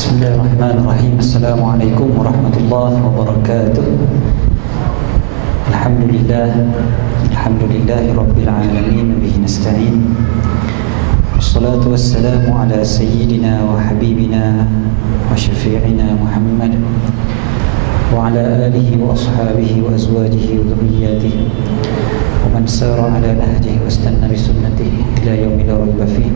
Bismillahirrahmanirrahim. Assalamualaikum warahmatullahi wabarakatuh. Alhamdulillahi rabbil alamin, bihi nasta'in. Wassalatu wassalamu ala sayyidina wa habibina wa syafi'ina Muhammad wa ala alihi wa ashabihi wa azwajihi wa dhurriyyatihi wa man sara ala nahjihi wa istanna bi sunnatihi ila yaumil la raiba fihi.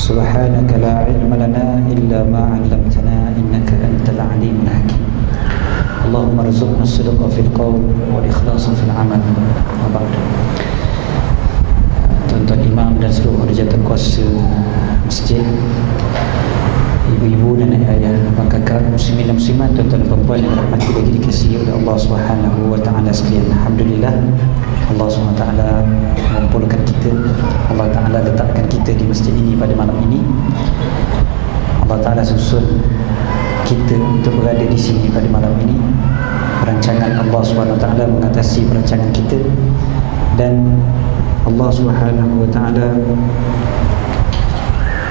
Subhanaka la ilma lana illa ma 'allamtana innaka antal alimul hakim. Allahumma rzuqna as-sidqa fil qawl wal ikhlasa fil amal. Wa ba'd. Tuan-tuan imam dan seluruh jawatan kuasa masjid, ibu-ibu dan ayah, abang kakak, muslimin dan muslimat, tuan-tuan dan puan-puan yang dirahmati dan dikasihi oleh Allah Subhanahu wa taala sekalian. Alhamdulillah, Allah Subhanahu wa taala mengumpulkan kita. Allah Taala letakkan kita di masjid ini pada malam ini. Allah Taala susun kita untuk berada di sini pada malam ini. Perancangan Allah Subhanahu wa taala mengatasi perancangan kita, dan Allah Subhanahu wa taala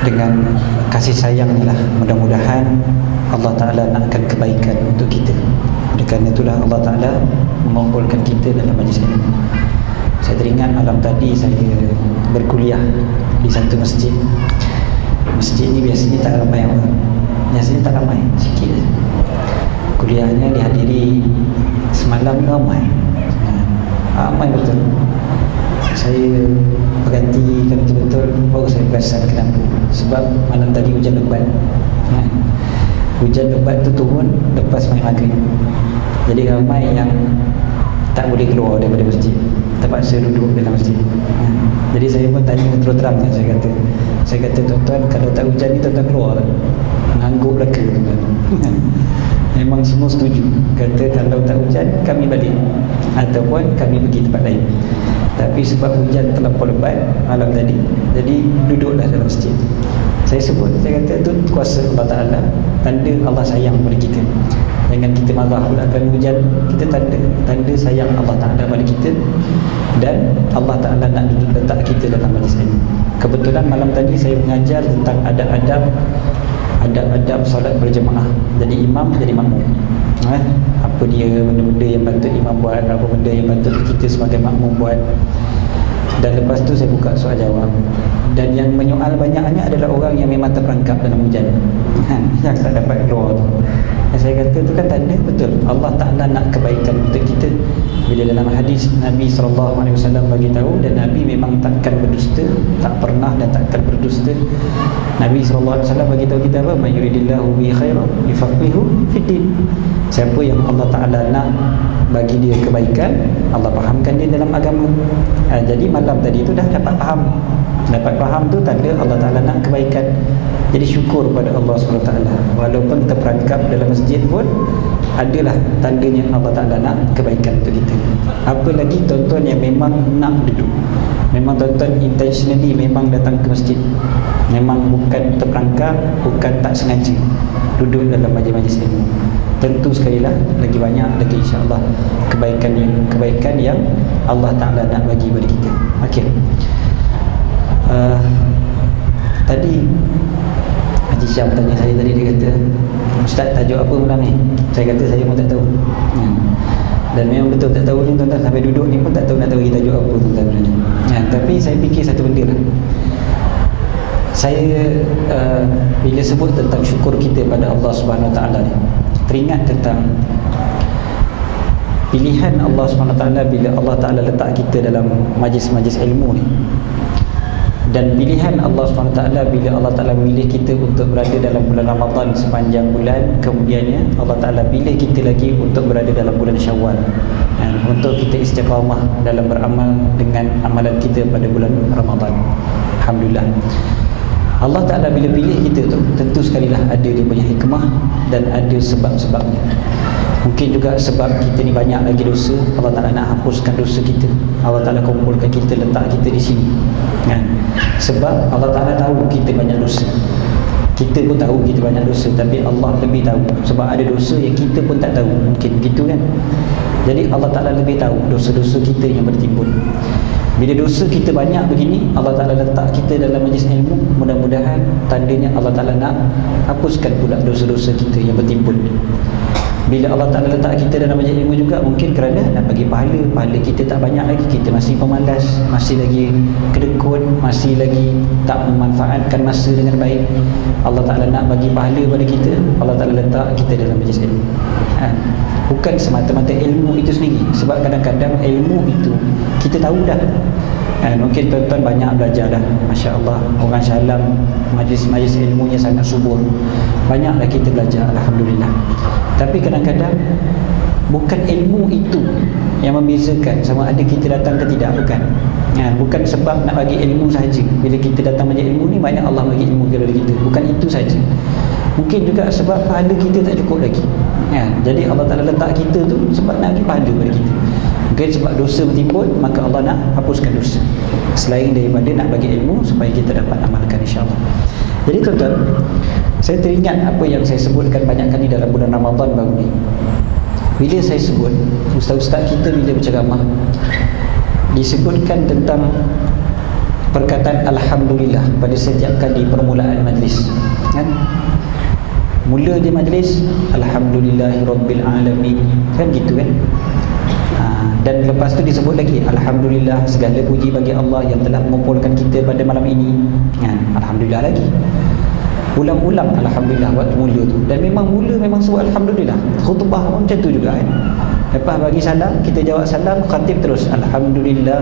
dengan kasih sayangnya lah, mudah-mudahan Allah Ta'ala nakkan kebaikan untuk kita. Oleh kerana itulah Allah Ta'ala mengumpulkan kita dalam majlis ini. Saya teringat malam tadi saya berkuliah di satu masjid. Masjid ini biasanya tak ramai orang, biasanya tak ramai, sikit saja. Kuliahnya dihadiri semalam ramai, ramai betul. Saya berganti kan betul-betul, baru saya perasan kenapa. Sebab malam tadi hujan lebat. Hujan lebat tu turun lepas main maghrib. Jadi ramai yang tak boleh keluar daripada masjid, terpaksa duduk dalam masjid. Jadi saya pun tanya terus terang, saya kata tuan-tuan, kalau tak hujan ni tuan-tuan keluar tak? Mengangguk belaka tuan-tuan. Memang semua setuju. Kata kalau tak hujan kami balik, ataupun kami pergi tempat lain. Tapi sebab hujan terlampau lebat malam tadi, jadi duduklah dalam masjid. Saya sebut, saya kata itu kuasa Allah Ta'ala, tanda Allah sayang pada kita. Jangan kita marah pula kerana hujan. Kita tanda sayang Allah Ta'ala pada kita, dan Allah Ta'ala nak duduk letak kita dalam majlis ini. Kebetulan malam tadi saya mengajar tentang adab solat berjemaah. Jadi imam, jadi makmum. Apa dia benda-benda yang patut imam buat, apa benda yang patut kita sebagai makmum buat. Dan lepas tu saya buka soal jawab. Dan yang menyoal banyaknya adalah orang yang memang terperangkap dalam hujan, yang tak dapat keluar tu. Dan saya kata tu kan tanda betul Allah Ta'ala nak kebaikan untuk kita. Bila dalam hadis Nabi SAW bagi tahu, dan Nabi memang takkan berdusta, tak pernah dan takkan berdusta. Nabi SAW bagi tahu kita apa? Man yuridillahu bihi khairan yufaqihu fiddin. Siapa yang Allah Ta'ala nak bagi dia kebaikan, Allah fahamkan dia dalam agama. Jadi malam tadi tu dah dapat faham. Dapat faham tu tanda Allah Ta'ala nak kebaikan. Jadi syukur pada Allah SWT. Walaupun terperangkap dalam masjid pun adalah tandanya Allah Ta'ala nak kebaikan untuk kita. Apa lagi tuan-tuan yang memang nak duduk, memang tuan-tuan intentionally memang datang ke masjid, memang bukan terperangkap, bukan tak sengaja duduk dalam majlis-majlis ilmu. Tentu sekali lah lagi banyak lagi insya-Allah kebaikan yang Allah Ta'ala nak bagi kepada kita. Okey. Tadi Haji Syam tanya saya tadi, dia kata, Ustaz tajuk apa malam ni? Saya kata saya pun tak tahu. Dan memang betul tak tahu ni tuan-tuan, sampai duduk ni pun tak tahu nak bagi tajuk apa tuan-tuan. Tapi saya fikir satu benda lah. Saya bila sebut tentang syukur kita pada Allah Subhanahu Wa Taala ni, teringat tentang pilihan Allah Subhanahu Wa Taala bila Allah Taala letak kita dalam majlis-majlis ilmu ni. Dan pilihan Allah SWT bila Allah Ta'ala memilih kita untuk berada dalam bulan Ramadan sepanjang bulan, kemudiannya Allah Ta'ala pilih kita lagi untuk berada dalam bulan Syawal, untuk kita istiqamah dalam beramal dengan amalan kita pada bulan Ramadan. Alhamdulillah, Allah Ta'ala bila pilih kita tu, tentu sekali lah ada dia punya hikmah dan ada sebab-sebabnya. Mungkin juga sebab kita ni banyak lagi dosa, Allah Ta'ala nak hapuskan dosa kita. Allah Ta'ala kumpulkan kita, letak kita di sini, kan? Sebab Allah Ta'ala tahu kita banyak dosa. Kita pun tahu kita banyak dosa, tapi Allah lebih tahu. Sebab ada dosa yang kita pun tak tahu. Mungkin begitu kan. Jadi Allah Ta'ala lebih tahu dosa-dosa kita yang bertimbun. Bila dosa kita banyak begini, Allah Ta'ala letak kita dalam majlis ilmu, mudah-mudahan tandanya Allah Ta'ala nak hapuskan pula dosa-dosa kita yang bertimbul. Bila Allah Ta'ala letak kita dalam majlis ilmu juga, mungkin kerana nak bagi pahala kita tak banyak lagi, kita masih pemalas, masih lagi kedekut, masih lagi tak memanfaatkan masa dengan baik. Allah Ta'ala nak bagi pahala pada kita, Allah Ta'ala letak kita dalam majlis ilmu. Bukan semata-mata ilmu itu sendiri, sebab kadang-kadang ilmu itu kita tahu dah. Mungkin tuan-tuan banyak belajar dah, Masya Allah, orang Syalam majlis ilmunya sangat subur, banyaklah kita belajar, Alhamdulillah. Tapi kadang-kadang bukan ilmu itu yang membezakan sama ada kita datang ke tidak, bukan. Bukan sebab nak bagi ilmu sahaja. Bila kita datang majlis ilmu ni, banyak Allah bagi ilmu kepada kita, bukan itu sahaja. Mungkin juga sebab pahala kita tak cukup lagi. Jadi Allah Ta'ala letak kita tu sebab nak bagi pahala pada kita. Mungkin sebab dosa bertimbul, maka Allah nak hapuskan dosa, selain daripada nak bagi ilmu supaya kita dapat amalkan, insyaAllah. Jadi tuan-tuan, saya teringat apa yang saya sebutkan banyak kali dalam bulan Ramadan baru ni. Bila saya sebut, ustaz-ustaz kita bila berceramah, disebutkan tentang perkataan Alhamdulillah pada setiap kali permulaan majlis, kan? Mula je majlis, Alhamdulillahirabbil alamin, kan gitu kan? Dan lepas tu disebut lagi, Alhamdulillah, segala puji bagi Allah yang telah mengumpulkan kita pada malam ini. Alhamdulillah lagi. Ulang-ulang Alhamdulillah waktu mula tu. Dan memang mula memang sebut Alhamdulillah. Khutbah pun macam tu juga kan. Lepas bagi salam, kita jawab salam, khatib terus Alhamdulillah.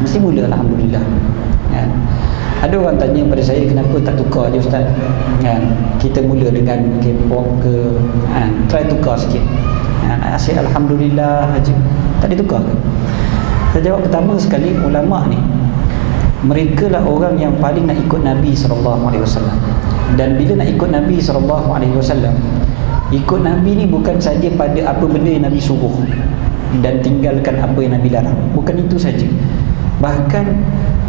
Mesti mula Alhamdulillah. Ada orang tanya pada saya, kenapa tak tukar je ustaz? Kita mula dengan K-pop ke, try tukar sikit. Asyik Alhamdulillah aja, tak ditukar ke? Saya jawab, pertama sekali, ulama' ni mereka lah orang yang paling nak ikut Nabi SAW. Dan bila nak ikut Nabi SAW, ikut Nabi ni bukan saja pada apa benda yang Nabi suruh dan tinggalkan apa yang Nabi larang. Bukan itu saja, bahkan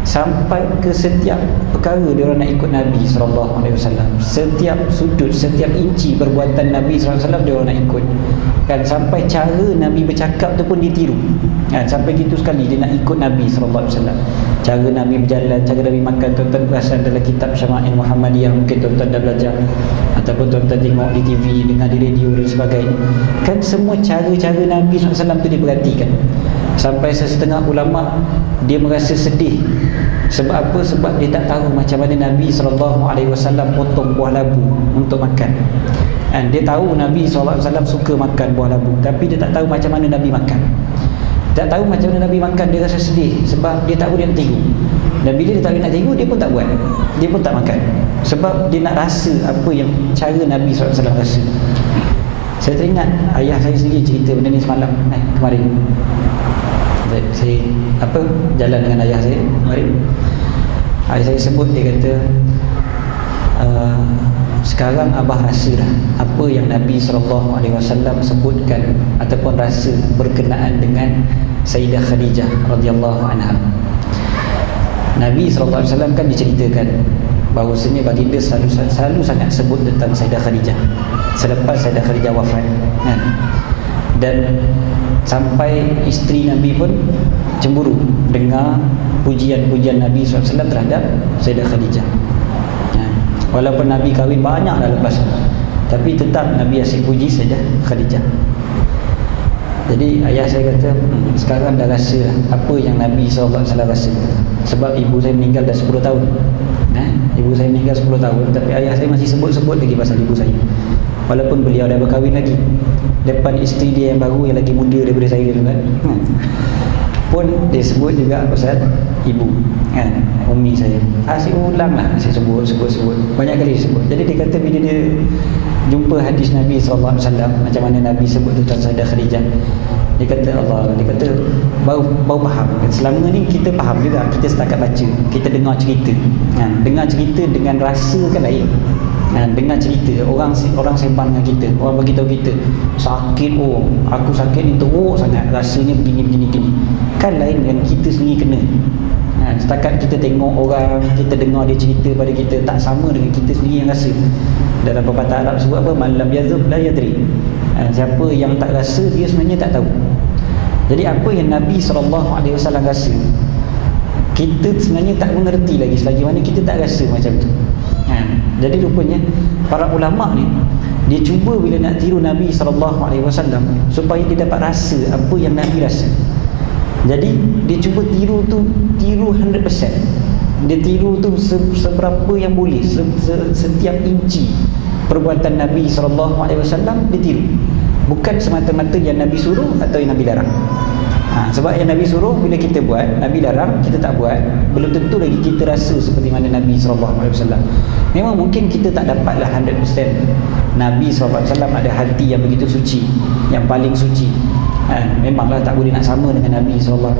sampai ke setiap perkara dia orang nak ikut Nabi SAW. Setiap sudut, setiap inci perbuatan Nabi SAW dia orang nak ikut, kan? Sampai cara Nabi bercakap tu pun ditiru, kan? Sampai gitu sekali dia nak ikut Nabi SAW. Cara Nabi berjalan, cara Nabi makan, tuan-tuan perasan dalam kitab Syama'il Muhammadiyah, mungkin tuan-tuan dah belajar, ataupun tuan-tuan tengok di TV, dengar di radio dan sebagainya, kan? Semua cara-cara Nabi SAW tu diperhatikan. Sampai setengah ulama' dia merasa sedih. Sebab apa? Sebab dia tak tahu macam mana Nabi SAW potong buah labu untuk makan. Dia tahu Nabi SAW suka makan buah labu, tapi dia tak tahu macam mana Nabi makan. Tak tahu macam mana Nabi makan, dia rasa sedih. Sebab dia tak boleh nak tiru. Dan bila dia tak boleh nak tiru, dia pun tak buat, dia pun tak makan. Sebab dia nak rasa apa yang cara Nabi SAW rasa. Saya teringat ayah saya sendiri cerita benda ni semalam, kemarin. Saya jalan dengan ayah saya kemarin. Ayah saya sebut, dia kata, sekarang abah rasa dah apa yang Nabi SAW sebutkan ataupun rasa berkenaan dengan Sayyidah Khadijah radhiyallahu anha. Nabi SAW kan diceritakan bahawasanya baginda selalu sangat sebut tentang Sayyidah Khadijah selepas Sayyidah Khadijah wafat, kan? Dan sampai isteri Nabi pun cemburu dengar pujian-pujian Nabi SAW terhadap Sayyidah Khadijah. Walaupun Nabi kahwin banyak dah lepas, tapi tetap Nabi asyik puji Sayyidah Khadijah. Jadi ayah saya kata, sekarang dah rasa apa yang Nabi SAW rasa. Sebab ibu saya meninggal dah 10 tahun. Ibu saya meninggal 10 tahun, tapi ayah saya masih sebut-sebut lagi pasal ibu saya. Walaupun beliau dah berkahwin lagi, depan isteri dia yang baru yang lagi muda daripada saya tu kan, pun dia sebut juga pasal ibu, kan, umi saya. Asyik ulang lah, asyik sebut banyak kali sebut. Jadi dia kata bila dia jumpa hadis Nabi SAW macam mana Nabi sebut tentang Sayyidah Khadijah, dia kata Allah, dia kata baru faham. Selama ni kita faham juga, kita setakat baca, kita dengar cerita, dengar cerita dengan rasa kan lain. Dengar cerita orang sembang dengan kita, orang beritahu kita sakit, aku sakit ni teruk sangat, rasanya begini kan, lain dengan kita sendiri kena. Setakat kita tengok orang, kita dengar dia cerita pada kita, tak sama dengan kita sendiri yang rasa. Dalam pepatah Arab sebut apa? Man lam yazub la yadri. Siapa yang tak rasa, dia sebenarnya tak tahu. Jadi apa yang Nabi SAW rasa, kita sebenarnya tak mengerti lagi selagi mana kita tak rasa macam tu. Jadi rupanya para ulama ni dia cuba bila nak tiru Nabi SAW supaya dia dapat rasa apa yang Nabi rasa. Jadi dia cuba tiru 100%. Dia tiru tu seberapa yang boleh, setiap inci perbuatan Nabi SAW dia tiru. Bukan semata-mata yang Nabi suruh atau yang Nabi larang. Sebab yang Nabi suruh bila kita buat, Nabi larang kita tak buat, belum tentu lagi kita rasa seperti mana Nabi SAW. Memang mungkin kita tak dapatlah 100% Nabi SAW ada hati yang begitu suci, yang paling suci. Memanglah tak boleh nak sama dengan Nabi SAW.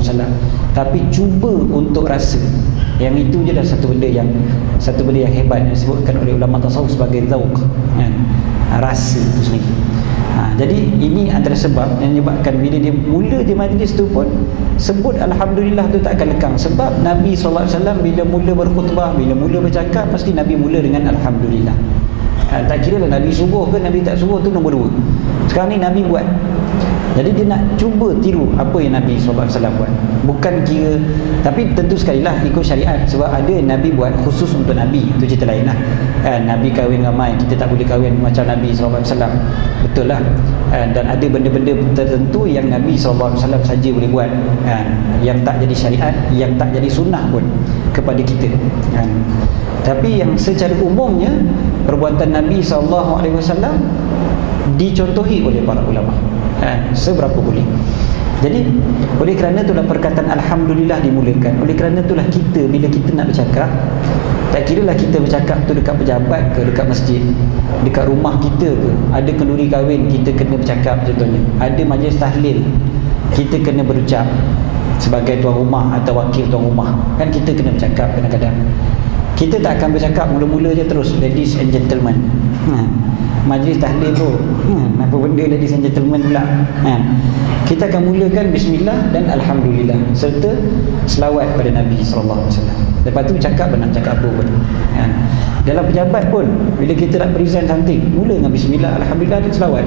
Tapi cuba untuk rasa. Yang itu je dah satu benda yang hebat yang disebutkan oleh ulama tasawuf sebagai zauq, rasa itu sendiri. Jadi ini antara sebab yang menyebabkan bila dia mula di majlis tu pun sebut Alhamdulillah tu tak akan lekang. Sebab Nabi SAW bila mula berkhutbah, bila mula bercakap, pasti Nabi mula dengan Alhamdulillah. Tak kira lah Nabi suruh ke Nabi tak suruh, tu nombor 2. Sekarang ni Nabi buat. Jadi dia nak cuba tiru apa yang Nabi SAW buat. Bukan kira, tapi tentu sekali lah ikut syariat. Sebab ada yang Nabi buat khusus untuk Nabi, itu cerita lain lah. Nabi kahwin ramai, kita tak boleh kahwin macam Nabi SAW. Betul lah. Dan ada benda-benda tertentu yang Nabi SAW saja boleh buat, yang tak jadi syariat, yang tak jadi sunnah pun kepada kita. Tapi yang secara umumnya perbuatan Nabi SAW dicontohi oleh para ulama, seberapa boleh. Jadi oleh kerana itulah perkataan Alhamdulillah dimulakan. Oleh kerana itulah kita bila kita nak bercakap, tak kiralah kita bercakap tu dekat pejabat ke, dekat masjid, dekat rumah kita ke, ada kenduri kahwin kita kena bercakap contohnya, ada majlis tahlil kita kena berucap sebagai tuan rumah atau wakil tuan rumah, kan kita kena bercakap kadang-kadang. Kita tak akan bercakap mula-mula je terus ladies and gentlemen. Majlis tahlil tu, apa benda ladies and gentlemen pula. Kita akan mulakan bismillah dan alhamdulillah serta selawat pada Nabi SAW. Lepas tu cakap nak cakap apa pun. Dalam pejabat pun bila kita nak present something, mula dengan bismillah, alhamdulillah dan selawat.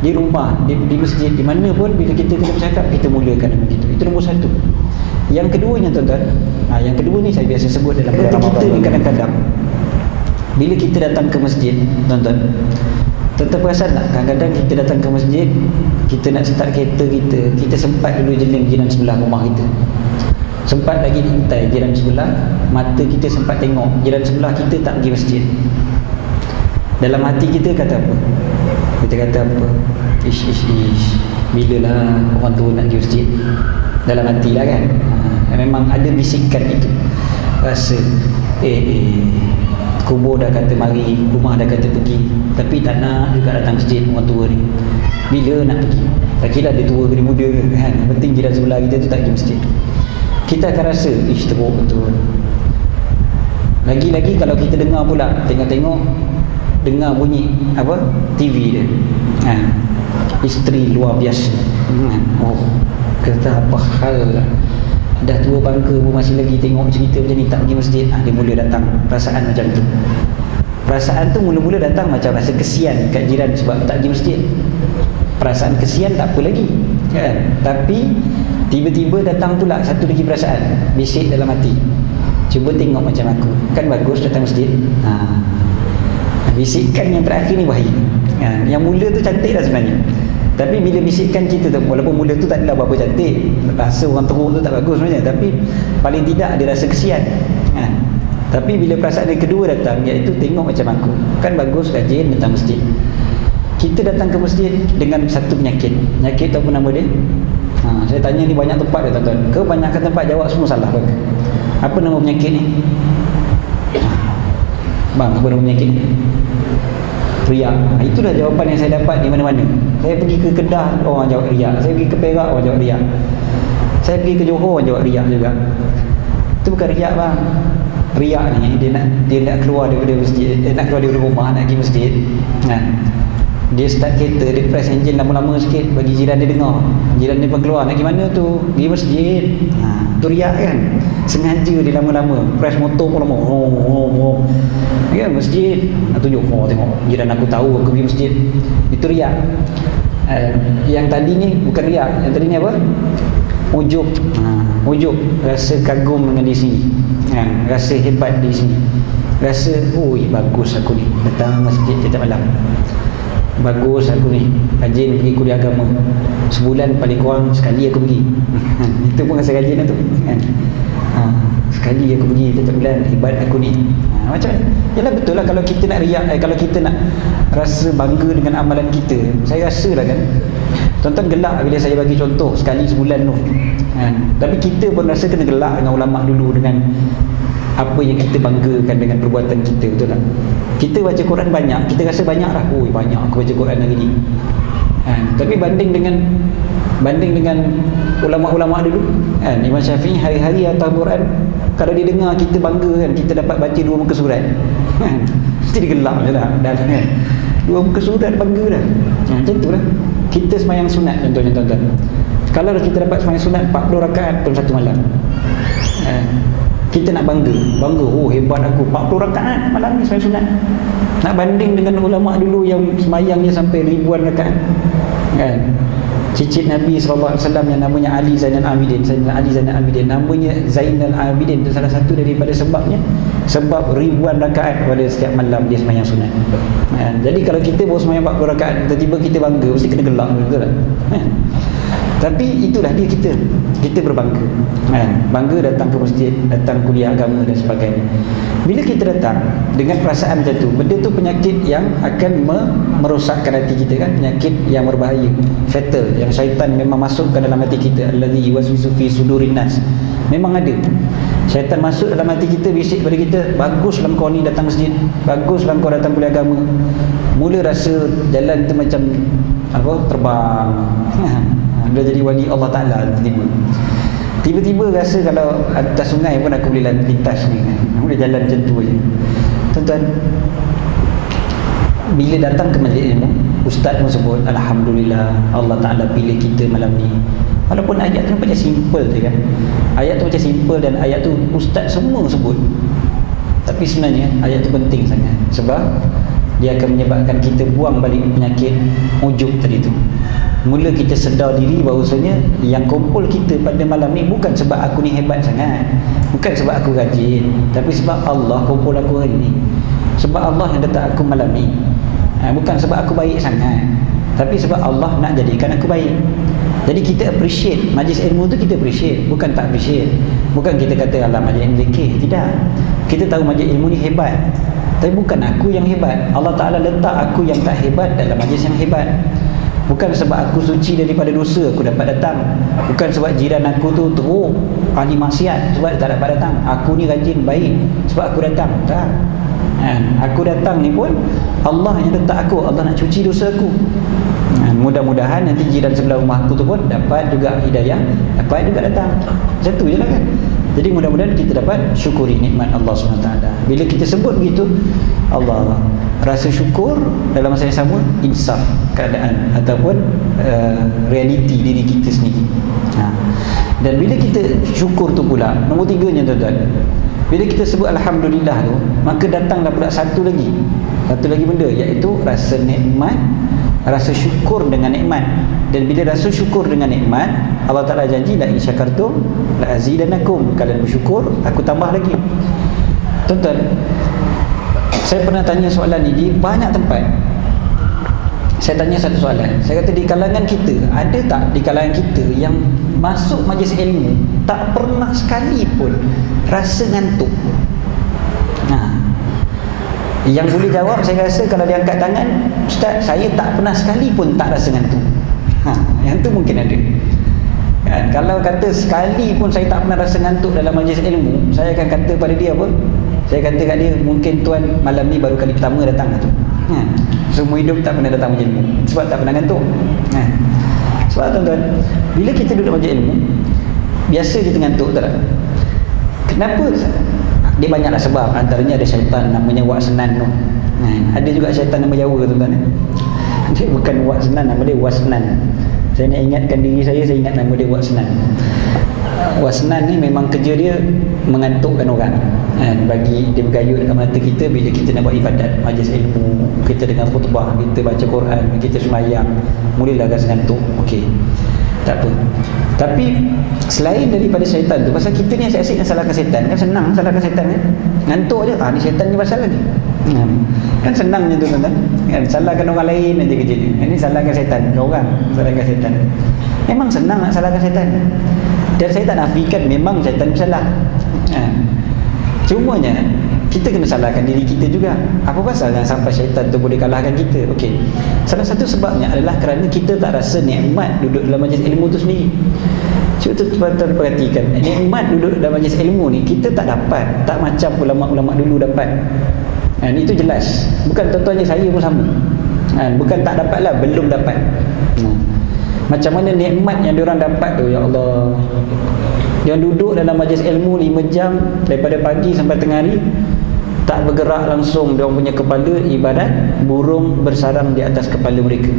Di rumah, di masjid, di mana pun bila kita kena bercakap, kita mulakan dengan begitu. Itu nombor 1. Yang keduanya tuan-tuan, yang kedua ni saya biasa sebut dalam bulan kita ni, kadang-kadang bila kita datang ke masjid, tuan-tuan, tuan-tuan perasan tak? Kadang-kadang kita datang ke masjid, kita nak start kereta kita sempat dulu jeling jiran sebelah rumah kita, sempat lagi intai jiran sebelah, mata kita sempat tengok jiran sebelah kita tak pergi masjid. Dalam hati kita kata apa? Kita kata apa? Ish bilalah orang tua nak pergi masjid. Dalam hati lah kan. Memang ada bisikan itu. Rasa kubur dah kata mari, rumah dah kata pergi, tapi tak nak juga datang masjid orang tua ni. Bila nak pergi? Tak kira dia tua ke dia muda ke, kan? Yang penting jiran sebelah kita tu tak pergi masjid. Kita akan rasa teruk betul. Lagi-lagi kalau kita dengar pula, tengok-tengok dengar bunyi apa? TV dia. Isteri luar biasa. Kata apa hal lah, dah tua bangka pun masih lagi tengok cerita macam ni, tak pergi masjid. Dia mula datang perasaan macam tu. Perasaan tu mula-mula datang macam rasa kesian kat jiran sebab tak pergi masjid. Perasaan kesian tak apa lagi, kan? Tapi tiba-tiba datang tu lah satu lagi perasaan, bisik dalam hati, cuba tengok macam aku, kan bagus datang masjid. Bisikan yang terakhir ni bahaya. Yang mula tu cantik lah sebenarnya, tapi bila bisikan kita tu, walaupun mula tu tak adalah berapa cantik, rasa orang teruk tu tak bagus sebenarnya, tapi paling tidak ada rasa kesian. Tapi bila perasaan yang kedua datang, iaitu tengok macam aku, kan bagus rajin datang masjid. Kita datang ke masjid dengan satu penyakit. Penyakit tu apa nama dia? Saya tanya ni banyak tempat dah tuan-tuan. Kebanyakan tempat jawab semua salah. Apa nama penyakit ni? Bang, apa nama penyakit ni? Riak. Itulah jawapan yang saya dapat di mana-mana. Saya pergi ke Kedah, orang jawab riak. Saya pergi ke Perak, orang jawab riak. Saya pergi ke Johor, orang jawab riak juga. Itu bukan riak bang. Riak ni dia nak keluar daripada masjid, dia nak keluar daripada rumah, nak pergi masjid. Dia start kereta, dia press engine lama-lama sikit bagi jiran dia dengar. Jiran dia pun keluar, nak pergi mana tu? Pergi masjid. Tu riak kan? Sengaja dia lama-lama press motor pun lama. Ya, masjid. Nak tunjuk, tengok jiran aku tahu aku pergi masjid. Itu riak. Yang tadi ni bukan riak. Yang tadi ni apa? Ujub. ujub, rasa kagum dengan diri sendiri, rasa hebat diri sendiri, rasa bagus aku ni datang masjid setiap malam, bagus aku ni rajin pergi kuliah agama, sebulan paling kurang sekali aku pergi. Itu pun rasa rajin lah tu kan. Sekali aku pergi setiap bulan, hebat aku ni. Macam mana? Yalah betul lah, kalau kita nak riak, kalau kita nak rasa bangga dengan amalan kita, saya rasa lah kan, tuan-tuan gelak bila saya bagi contoh sekali sebulan tu kan. Tapi kita pun rasa kena gelak dengan ulama dulu, dengan apa yang kita banggakan dengan perbuatan kita, betul tak? Kita baca Quran banyak, kita rasa banyak lah, banyak aku baca Quran hari ni kan. Tapi banding dengan ulama-ulama dulu kan, Imam Syafi'i hari-hari hantar Quran, kalau dia dengar kita bangga kan, kita dapat baca 2 muka surat kan, mesti dia gelak je lah dah kan. 2 muka surat bangga dah. Macam tu lah kita semayang sunat contohnya tuan-tuan. Kalau kita dapat semayang sunat 40 rakaat pun satu malam kan, kita nak bangga, hebat aku 40 rakaat malam ni semayang sunat. Nak banding dengan ulama dulu yang semayangnya sampai ribuan rakaat kan. Cicit Nabi SAW yang namanya Ali Zainal Abidin, namanya Zainal Abidin, itu salah satu daripada sebabnya, sebab ribuan rakaat pada setiap malam dia semayang sunat kan. Jadi kalau kita baru semayang 40 rakaat, tiba-tiba kita bangga, mesti kena gelak, betul tak kan? Tapi itulah dia kita berbangga kan? Bangga datang ke masjid, datang kuliah agama dan sebagainya. Bila kita datang dengan perasaan macam tu, benda tu penyakit yang akan merosakkan hati kita kan, penyakit yang berbahaya, fatal, yang syaitan memang masuk ke dalam hati kita. Allazi yuwaswisu fi sudurin nas. Memang ada syaitan masuk dalam hati kita, bisik pada kita, baguslah kau ni datang masjid, baguslah kau datang kuliah agama. Mula rasa jalan tu macam terbang, dah jadi wali Allah Ta'ala. Tiba-tiba rasa kalau atas sungai pun aku boleh lintas ni kan, boleh jalan macam tu je. Tuan-tuan, bila datang ke majlis ilmu, ustaz pun sebut Alhamdulillah Allah Ta'ala pilih kita malam ni. Walaupun ayat tu macam simple je kan, ayat tu macam simple dan ayat tu ustaz semua sebut, tapi sebenarnya ayat tu penting sangat, sebab dia akan menyebabkan kita buang balik penyakit ujub tadi tu. Mula kita sedar diri bahawasanya yang kumpul kita pada malam ni bukan sebab aku ni hebat sangat, bukan sebab aku rajin, tapi sebab Allah kumpul aku hari ni, sebab Allah yang letak aku malam ni. Bukan sebab aku baik sangat, tapi sebab Allah nak jadikan aku baik. Jadi kita appreciate majlis ilmu tu, kita appreciate, bukan tak appreciate. Bukan kita kata alah majlis ilmu lekeh, tidak. Kita tahu majlis ilmu ni hebat, tapi bukan aku yang hebat. Allah Ta'ala letak aku yang tak hebat dalam majlis yang hebat. Bukan sebab aku suci daripada dosa aku dapat datang, bukan sebab jiran aku tu teruk ahli maksiat sebab tak dapat datang. Aku ni rajin baik sebab aku datang, tak. Aku datang ni pun Allah yang letak aku, Allah nak cuci dosa aku. Mudah-mudahan nanti jiran sebelah rumah aku tu pun dapat juga hidayah, dapat juga datang. Macam tu je lah kan. Jadi mudah-mudahan kita dapat syukuri nikmat Allah SWT. Bila kita sebut begitu, Allah rasa syukur, dalam masa yang sama insaf keadaan ataupun realiti diri kita sendiri. Dan bila kita syukur tu pula, nombor 3-nya tuan-tuan, bila kita sebut Alhamdulillah tu, maka datanglah pula satu lagi benda, iaitu rasa nikmat, rasa syukur dengan nikmat. Dan bila rasa syukur dengan nikmat, Allah Ta'ala janji la in syakartum la azidannakum, kalian bersyukur aku tambah lagi. Tuan-tuan, saya pernah tanya soalan ni di banyak tempat. Saya tanya satu soalan, saya kata di kalangan kita, ada tak di kalangan kita yang masuk majlis ilmu tak pernah sekali pun rasa ngantuk? Yang boleh jawab, saya rasa kalau dia angkat tangan, Ustaz, saya tak pernah sekali pun tak rasa ngantuk. Yang tu mungkin ada kan? Kalau kata sekali pun saya tak pernah rasa ngantuk dalam majlis ilmu, saya akan kata pada dia apa? Saya kata kat dia, mungkin tuan malam ni baru kali pertama datang tu. Semua hidup tak pernah datang majlis ilmu sebab tak pernah ngantuk. Sebab tuan-tuan, bila kita duduk majlis ilmu, biasa kita ngantuk, tak? Kenapa? Dia banyaklah sebab. Antaranya ada syaitan namanya Wak Senan tu. Ada juga syaitan nama Jawa, tuan-tuan. Dia bukan Wak Senan, nama dia Wasnan. Saya nak ingatkan diri saya ingat nama dia Wak Senan. Wak Senan ni memang kerja dia mengantukkan orang. Bagi dia bergayut dekat mata kita bila kita nak buat ibadat, majlis ilmu, kita dengar khutbah, kita baca Quran, kita sembahyang, mulalah rasa ngantuk. Okey. tak apa. Tapi selain daripada syaitan tu, pasal kita ni asyik-asyik nak salahkan syaitan kan, senang salahkan syaitan kan, ngantuk je, ni syaitan ni pasal ni, kan senang je tu kan, salahkan orang lain aja kerja ni. Ini salahkan syaitan, orang salahkan syaitan. Memang senang nak salahkan syaitan, dan saya tak nafikan memang syaitan bersalah. Cumanya kita kena salahkan diri kita juga. Apa pasal yang sampai syaitan tu boleh kalahkan kita? Okey. Salah satu sebabnya adalah kerana kita tak rasa nikmat duduk dalam majlis ilmu tu sendiri. Cuba tuan-tuan perhatikan, nikmat duduk dalam majlis ilmu ni kita tak dapat, tak macam ulama-ulama dulu dapat. Itu jelas. Bukan tuan-tuannya, saya pun sama. Bukan tak dapatlah, belum dapat. Macam mana nikmat yang diorang dapat tu, ya Allah. Dia duduk dalam majlis ilmu 5 jam daripada pagi sampai tengah hari, tak bergerak langsung. Dia punya kepala ibadat burung bersarang di atas kepala mereka.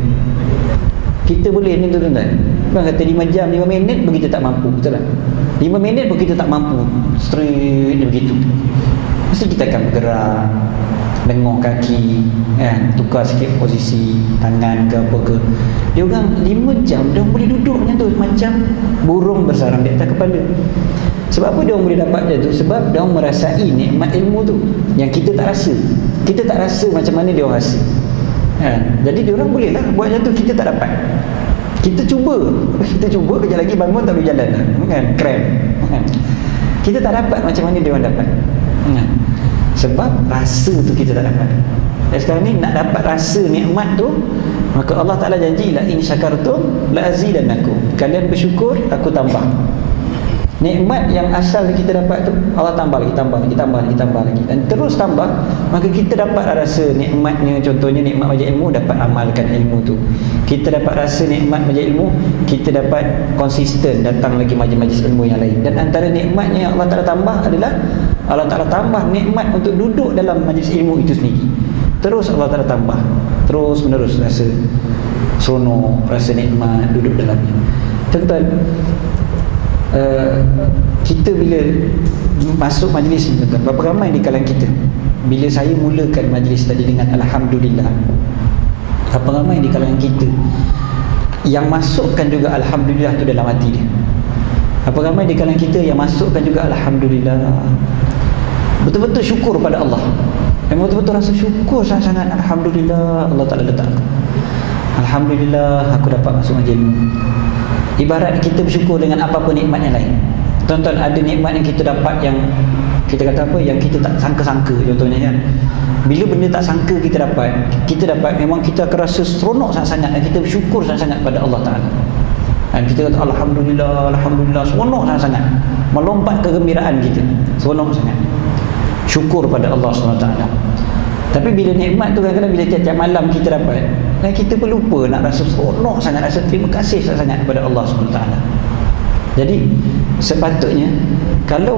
Kita boleh ni tuan-tuan. Bang kata 5 jam 5 minit begitu tak mampu, betul tak? 5 minit begitu tak mampu, straight begitu. Mesti kita akan bergerak, lengok kaki, tukar sikit posisi tangan ke apa ke. Dia orang 5 jam dia boleh duduk macam tu, macam burung bersarang di atas kepala. Sebab apa dia orang boleh dapat dia tu? Sebab dia orang merasai nikmat ilmu tu yang kita tak rasa. Kita tak rasa macam mana dia orang rasa. Jadi dia orang boleh lah buat macam tu, kita tak dapat. Kita cuba kejap lagi bangun tak boleh jalan kan, cramp. Kita tak dapat macam mana dia orang dapat. Sebab rasa tu kita tak dapat. Dan sekarang ni nak dapat rasa nikmat tu, maka Allah Ta'ala janji, la in syakartum la azidannakum. Kalian bersyukur, aku tambah. Nikmat yang asal kita dapat tu, Allah tambah lagi. Dan terus tambah, maka kita dapat rasa nikmatnya. Contohnya nikmat majlis ilmu, dapat amalkan ilmu tu. Kita dapat rasa nikmat majlis ilmu, kita dapat konsisten datang lagi majlis-majlis ilmu yang lain. Dan antara nikmatnya yang Allah Ta'ala tambah adalah Allah Ta'ala tambah nikmat untuk duduk dalam majlis ilmu itu sendiri. Terus Allah Ta'ala tambah, terus menerus rasa seronok, rasa nikmat duduk dalamnya. Tuan-tuan, kita bila masuk majlis ni, tuan-tuan, berapa ramai di kalangan kita, bila saya mulakan majlis tadi dengan Alhamdulillah, berapa ramai di kalangan kita yang masukkan juga Alhamdulillah tu dalam hati dia? Berapa ramai di kalangan kita yang masukkan juga Alhamdulillah, betul-betul syukur pada Allah, yang betul-betul rasa syukur sangat-sangat. Alhamdulillah Allah Ta'ala letak aku, Alhamdulillah aku dapat masuk majlis ni. Ibarat kita bersyukur dengan apa-apa nikmat yang lain. Tuan-tuan, ada nikmat yang kita dapat yang kita kata apa, yang kita tak sangka-sangka. Contohnya kan, bila benda tak sangka kita dapat, memang kita akan rasa seronok sangat-sangat dan kita bersyukur sangat-sangat pada Allah Ta'ala. Dan kita kata Alhamdulillah, Alhamdulillah, seronok sangat-sangat, melompat kegembiraan kita, seronok sangat, syukur pada Allah SWT. Tapi bila nikmat tu kadang-kadang bila tiap-tiap malam kita dapat, dan kita pun lupa nak rasa seronok sangat, rasa terima kasih sangat kepada Allah SWT. Jadi sepatutnya kalau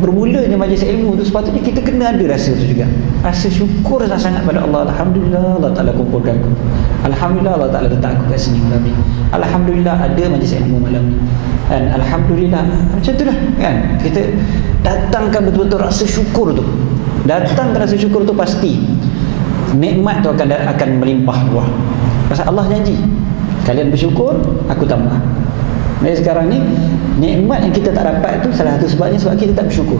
bermulanya majlis ilmu tu, sepatutnya kita kena ada rasa tu juga, rasa syukur sangat pada Allah. Alhamdulillah Allah Ta'ala kumpulkan aku, Alhamdulillah Allah Ta'ala letak aku kat sini malam ni, Alhamdulillah ada majlis ilmu malam ni, dan Alhamdulillah macam tu lah kan. Kita datangkan betul-betul rasa syukur tu, datangkan rasa syukur tu, pasti nikmat tu akan melimpah ruah. Pasal Allah janji, kalian bersyukur aku tambah. Jadi sekarang ni nikmat yang kita tak dapat tu, salah satu sebabnya sebab kita tak bersyukur.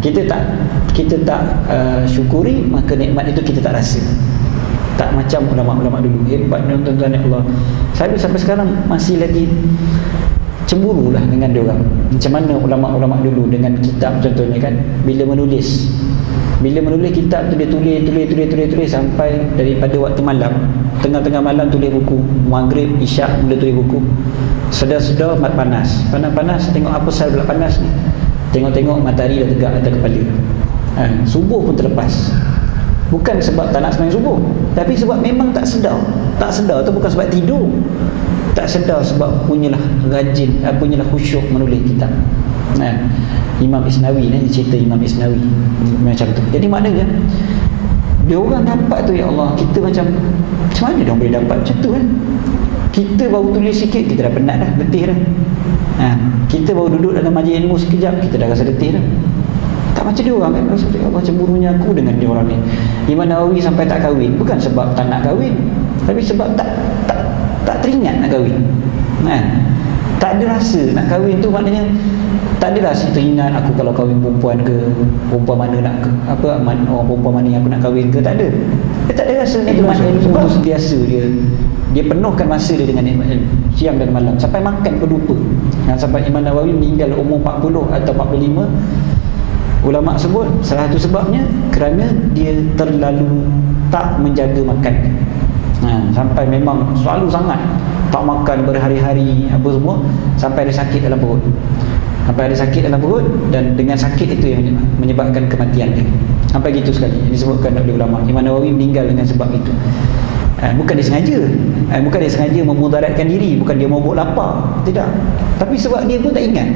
Kita tak syukuri, maka nikmat itu kita tak rasa. Tak macam ulama-ulama dulu. Hebat tuan-tuan Allah. Saya sampai sekarang masih lagi cemburu lah dengan dia orang. Macam mana ulama-ulama dulu dengan kitab, contohnya kan, bila menulis kitab tu, dia tulis sampai daripada waktu malam, tengah-tengah malam tulis buku, maghrib, isyak mula tulis buku, sedar-sedar panas, tengok apa sel pula panas ni, tengok matahari dah tegak atas kepala, subuh pun terlepas. Bukan sebab tak nak sembahyang subuh, tapi sebab memang tak sedar tu bukan sebab tidur, tak sedar sebab punyalah rajin, punyalah khusyuk menulis kitab. Imam Isnawi ni, cerita Imam Isnawi macam tu. Jadi maknanya dia orang dapat tu, ya Allah, kita macam mana dia boleh dapat macam tu kan? Kita baru tulis sikit, kita dah penat dah, letih dah. Kita baru duduk dalam majlis ilmu sekejap, kita dah rasa letih dah. Tak macam dia orang kan, rasa ya Allah, cemburunya aku dengan dia orang ni. Imam Nawawi sampai tak kahwin, bukan sebab tak nak kahwin, tapi sebab tak teringat nak kahwin. kan? Tak ada rasa nak kahwin tu, maknanya tak ada rasa teringat aku kalau kahwin perempuan ke, perempuan mana nak ke, orang perempuan mana yang aku nak kahwin ke, tak ada. Dia tak ada rasa nikmat ilmu tu sentiasa dia penuhkan masa dia dengan nikmat ilmu, siang dan malam, sampai makan pun lupa. Sampai Imam Nawawi meninggal umur 40 atau 45. Ulama sebut salah satu sebabnya kerana dia terlalu tak menjaga makan. Sampai memang selalu sangat tak makan berhari-hari apa semua, sampai ada sakit dalam perut. Dan dengan sakit itu yang menyebabkan kematian dia. Sampai gitu sekali yang disebutkan oleh ulama. Imam Nawawi meninggal dengan sebab itu. Bukan dia sengaja memudaratkan diri, bukan dia mabuk lapar, tidak, tapi sebab dia pun tak ingat.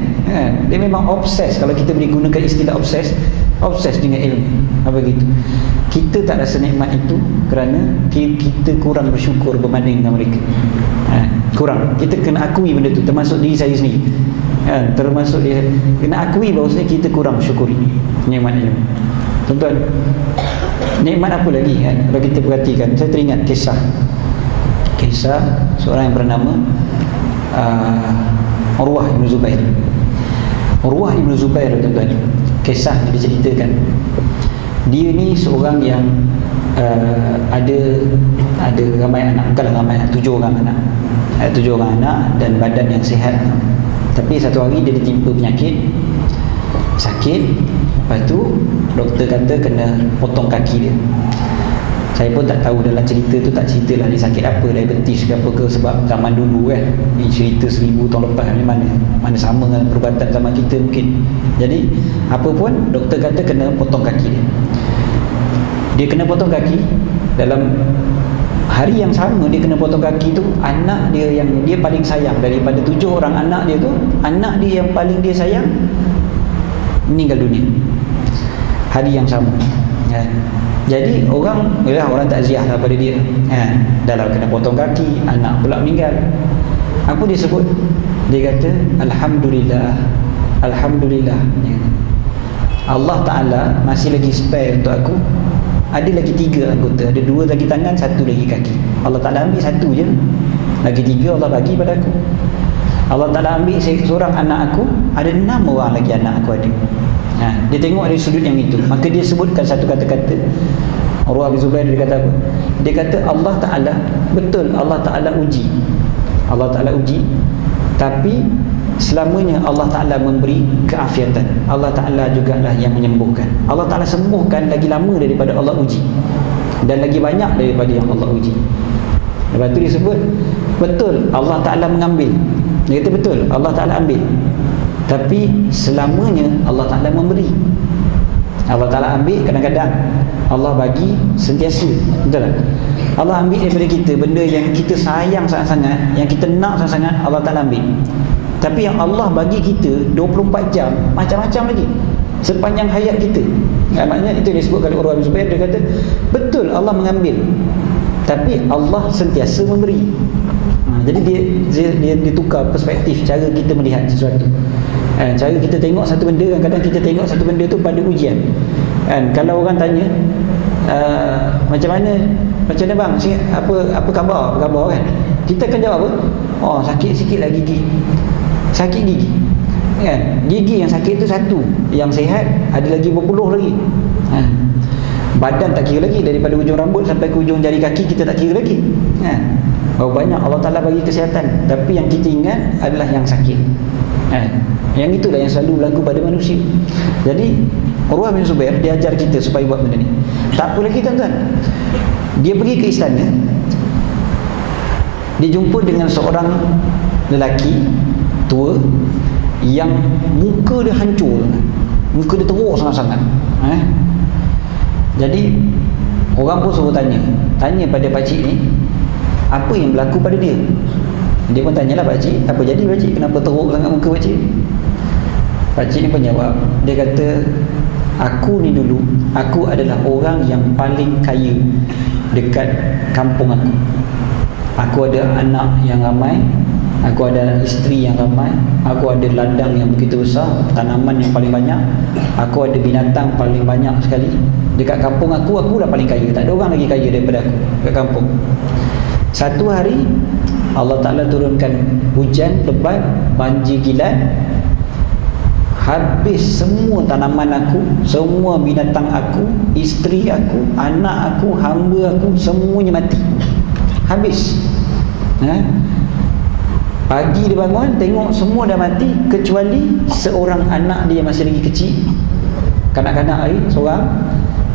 Dia memang obses. Kalau kita boleh gunakan istilah obses dengan ilmu, apa gitu. Kita tak rasa nikmat itu kerana kita kurang bersyukur berbanding dengan mereka. Kurang. Kita kena akui benda tu, termasuk diri saya sendiri. Termasuk dia kena akui bahawasanya kita kurang syukuri nikmat ilmu. Tuan-tuan, nikmat apa lagi kan? Kalau kita perhatikan, saya teringat kisah seorang yang bernama Urwah Ibn Zubair. Tuan-tuan, kisah yang diceritakan, dia ni seorang yang ada ramai anak, bukanlah ramai anak, 7 orang anak dan badan yang sihat. Tapi satu hari dia ditimpa penyakit, sakit. Lepas tu doktor kata kena potong kaki dia. Saya pun tak tahu dalam cerita tu, tak ceritalah dia sakit apa, diabetes ke apa ke, sebab zaman dulu kan, ni cerita 1000 tahun lepas, ni mana sama dengan perubatan zaman kita mungkin. Jadi apa pun doktor kata kena potong kaki dia. Dia kena potong kaki. Dalam hari yang sama dia kena potong kaki tu, anak dia yang dia paling sayang daripada 7 orang anak dia tu, anak dia yang paling dia sayang meninggal dunia hari yang sama. Jadi orang takziah lah pada dia. Dah lah kena potong kaki, anak pula meninggal. Apa dia sebut? Dia kata Alhamdulillah, Allah Ta'ala masih lagi spare untuk aku. Ada lagi 3 anggota, ada 2 lagi tangan, 1 lagi kaki. Allah Ta'ala ambil 1 je, lagi 3 Allah bagi pada aku. Allah Ta'ala ambil seorang anak aku, ada 6 orang lagi anak aku ada. Dia tengok dari sudut yang itu, maka dia sebutkan satu kata-kata. Urwah bin Zubair, dia kata apa? Dia kata Allah Ta'ala, betul Allah Ta'ala uji, tapi selamanya Allah Ta'ala memberi keafiatan. Allah Ta'ala jugalah yang menyembuhkan. Allah Ta'ala sembuhkan lagi lama daripada Allah uji, dan lagi banyak daripada yang Allah uji. Lepas tu dia sebut, betul Allah Ta'ala mengambil. Dia kata betul Allah Ta'ala ambil, tapi selamanya Allah Ta'ala memberi. Allah Ta'ala ambil kadang-kadang, Allah bagi sentiasa. Betul tak? Allah ambil daripada kita benda yang kita sayang sangat-sangat, yang kita nak sangat-sangat, Allah Ta'ala ambil. Tapi yang Allah bagi kita 24 jam, macam-macam lagi sepanjang hayat kita. Maknanya itu yang disebutkan oleh Urwah bin Zubair. Dia kata betul Allah mengambil, tapi Allah sentiasa memberi. Jadi dia tukar perspektif cara kita melihat sesuatu. Cara kita tengok satu benda, kadang-kadang kita tengok satu benda tu pada ujian. Kalau orang tanya macam mana bang, apa khabar kan, kita akan jawab apa? Oh, sakit sikit lah gigi, sakit gigi kan. Gigi yang sakit tu satu, yang sihat ada lagi berpuluh lagi. Badan tak kira lagi, daripada ujung rambut sampai ke ujung jari kaki kita tak kira lagi. Berapa banyak Allah Ta'ala bagi kesihatan, tapi yang kita ingat adalah yang sakit. Yang itulah yang selalu berlaku pada manusia. Jadi Urwah bin Zubair dia ajar kita supaya buat benda ni. Tak apa lagi tuan-tuan, dia pergi ke istana, dia jumpa dengan seorang lelaki tua yang muka dia hancur, muka dia teruk sangat-sangat. Jadi orang pun suruh tanya pada pakcik ni apa yang berlaku pada dia. Dia pun tanyalah pakcik, apa jadi pakcik, kenapa teruk sangat muka pakcik? Pakcik ni pun jawab, dia kata, aku ni dulu, aku adalah orang yang paling kaya dekat kampung aku. Aku ada anak yang ramai, aku ada isteri yang ramai, aku ada ladang yang begitu besar, tanaman yang paling banyak, aku ada binatang paling banyak sekali. Dekat kampung aku dah paling kaya, tak ada orang lagi kaya daripada aku dekat kampung. Satu hari Allah Ta'ala turunkan hujan lebat, banjir kilat, habis semua tanaman aku, semua binatang aku, isteri aku, anak aku, hamba aku, semuanya mati. Habis. Pagi dia bangun, tengok semua dah mati kecuali seorang anak dia masih lagi kecil, kanak-kanak lagi seorang,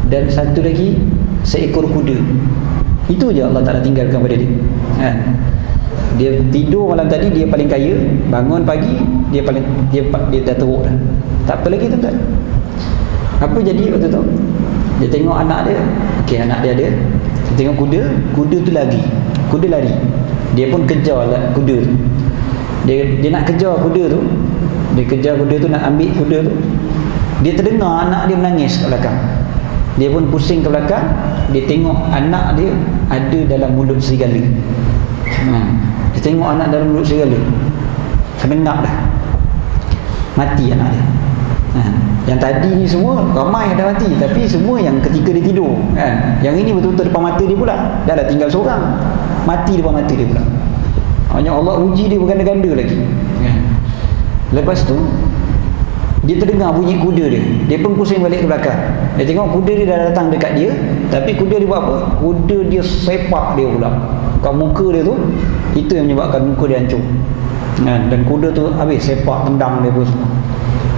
dan satu lagi seekor kuda. Itu je Allah Ta'ala tinggalkan pada dia. Dia tidur malam tadi dia paling kaya, bangun pagi dia dah teruk dah. Tak apa lagi tuan-tuan. Apa jadi waktu tu? Dia tengok anak dia, okey, anak dia ada. Dia tengok kuda tu lari. Kuda lari. Dia pun kejar lah kuda tu. Dia nak kejar kuda tu. Dia kejar kuda tu, nak ambil kuda tu. Dia terdengar anak dia menangis kat belakang. Dia pun pusing ke belakang. Dia tengok anak dia ada dalam mulut serigala. Dia tengok anak dalam mulut serigala. Terdengar dah. Mati anak dia. Yang tadi ni semua ramai dah mati, tapi semua yang ketika dia tidur kan. Yang ini betul-betul depan mata dia pula. Dah tinggal seorang. Mati depan mata dia pula. Hanya Allah uji dia berganda-ganda lagi. Lepas tu dia terdengar bunyi kuda dia. Dia pun pusing balik ke belakang. Dia tengok kuda dia dah datang dekat dia. Tapi kuda dia buat apa? Kuda dia sepak dia pula kat muka dia tu. Itu yang menyebabkan muka dia hancur. Dan kuda tu habis sepak, tendang dia pun semua.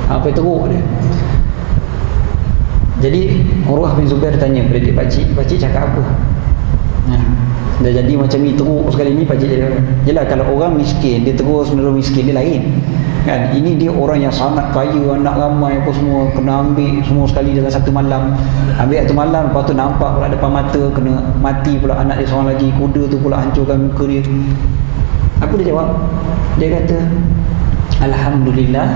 Apa teruk dia. Jadi Urwah bin Zubair tanya pada dia, pakcik cakap apa? Dah jadi macam ni teruk sekali ni. Pakcik dia, yelah kalau orang miskin dia terus menerus miskin, dia lain kan. Ini dia orang yang sangat kaya, anak ramai apa semua, kena ambil semua sekali dalam satu malam. Ambil satu malam, lepas tu nampak pula depan mata kena mati pula anak dia seorang lagi. Kuda tu pula hancurkan muka dia. Apa dia jawab? Dia kata, Alhamdulillah,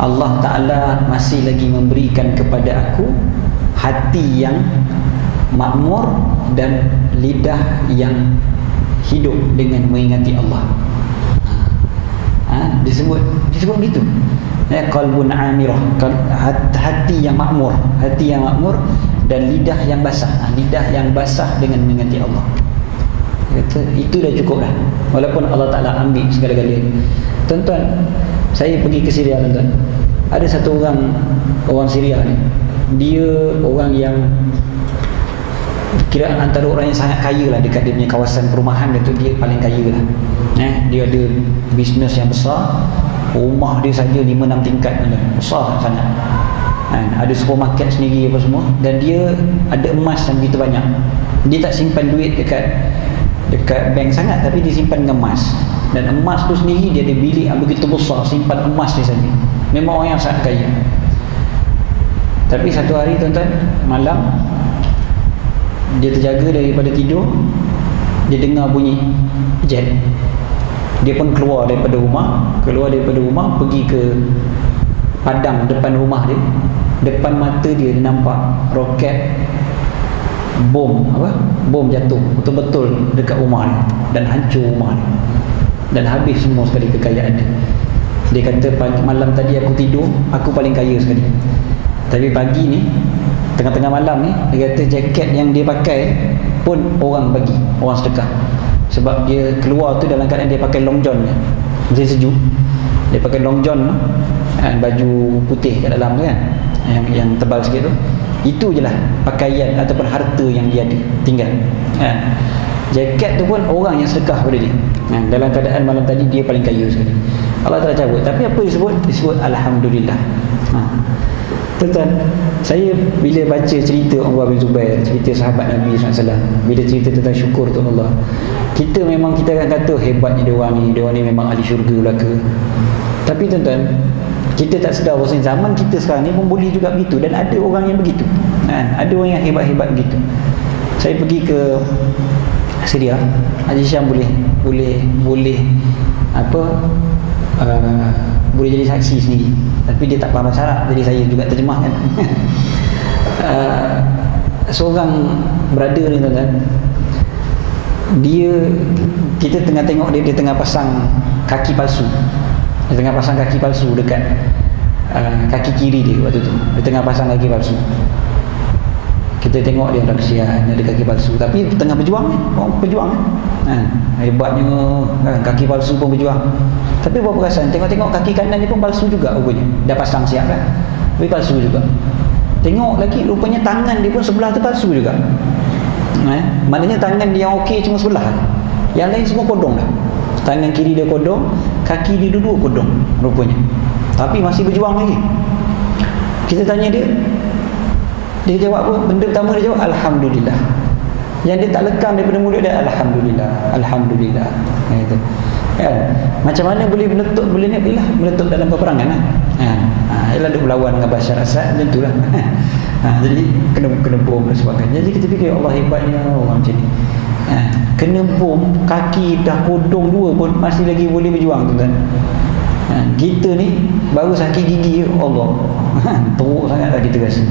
Allah Ta'ala masih lagi memberikan kepada aku hati yang makmur dan lidah yang hidup dengan mengingati Allah. Disebut gitu. Qalbun amirah, hati yang makmur, dan lidah yang basah. Lidah yang basah dengan mengingati Allah. Kata, itu dah cukup dah. Walaupun Allah Ta'ala ambil segala-galanya. Tuan-tuan, saya pergi ke Syria, tuan-tuan. Ada satu orang Syria ni. Dia orang yang kira antara orang yang sangat kaya lah dekat dia punya kawasan perumahan dia tu. Dia paling kaya lah. Dia ada bisnes yang besar. Rumah dia saja 5-6 tingkat, besar sangat. Ada supermarket sendiri apa semua. Dan dia ada emas yang begitu banyak. Dia tak simpan duit dekat bank sangat, tapi dia simpan dengan emas. Dan emas tu sendiri dia ada bilik yang begitu besar, simpan emas dia saja. Memang orang yang sangat kaya. Tapi satu hari, tuan-tuan, malam dia terjaga daripada tidur, dia dengar bunyi jet. Dia pun keluar daripada rumah, pergi ke padang depan rumah dia. Depan mata dia nampak roket bom jatuh betul-betul dekat rumah dia dan hancur rumah dia dan habis semua sekali kekayaan dia. Dia kata, malam tadi aku tidur, aku paling kaya sekali. Tapi pagi ni, tengah-tengah malam ni, dia kata jaket yang dia pakai pun orang bagi, orang sedekah. Sebab dia keluar tu dalam keadaan dia pakai long john je. Masih sejuk. Dia pakai long john tu, baju putih kat dalam tu kan, yang tebal sikit tu. Itu je lah pakaian ataupun harta yang dia ada tinggal. Jaket tu pun orang yang sedekah pada dia. Dalam keadaan malam tadi dia paling kaya sekali. Allah telah cabut. Tapi apa disebut? Disebut Alhamdulillah. Tuan-tuan, saya bila baca cerita Urwah bin Zubair, cerita sahabat Nabi SAW, bila cerita tentang syukur untuk Allah, kita akan kata hebatnya dia orang ni memang ahli syurga belaka. Tapi tuan-tuan, kita tak sedar bahawa zaman kita sekarang ni pun boleh juga begitu. Dan ada orang yang begitu. Ada orang yang hebat-hebat begitu. Saya pergi ke Syria. Haji Syam boleh jadi saksi sendiri. Tapi dia tak faham bahasa Arab, jadi saya juga terjemahkan. Seorang brother ni, tuan-tuan, kita tengah tengok dia tengah pasang kaki palsu. Dia tengah pasang kaki palsu dekat kaki kiri dia waktu tu. Dia tengah pasang kaki palsu. Kita tengok dia, kesian, ada kaki palsu. Tapi tengah berjuang, orang berjuang. Hebatnya kaki palsu pun berjuang. Tapi buat perasan, tengok-tengok kaki kanan ni pun palsu juga rupanya. Dah pasang siap dah, tapi palsu juga. Tengok lagi, rupanya tangan dia pun sebelah tu palsu juga. Maknanya tangan dia yang okey cuma sebelah, yang lain semua kodong dah. Tangan kiri dia kodong, kaki dia dua-dua kodong rupanya. Tapi masih berjuang lagi. Kita tanya dia, dia jawab apa? Benda pertama dia jawab Alhamdulillah. Yang dia tak lekang daripada mulut dia, Alhamdulillah, Alhamdulillah. Gitu. Kan? Macam mana boleh meletup, boleh ni bila meletup dalam peperangan lah. Ialah duk berlawan dengan Bashar Assad, macam itulah. Jadi kena bom dan sebagainya. Jadi kita fikir Allah hebatnya orang macam ni. Kena bom, kaki dah kodong dua pun masih lagi boleh berjuang, tuan-tuan. Kita ni baru sakit gigi, Allah, teruk sangatlah kita rasa.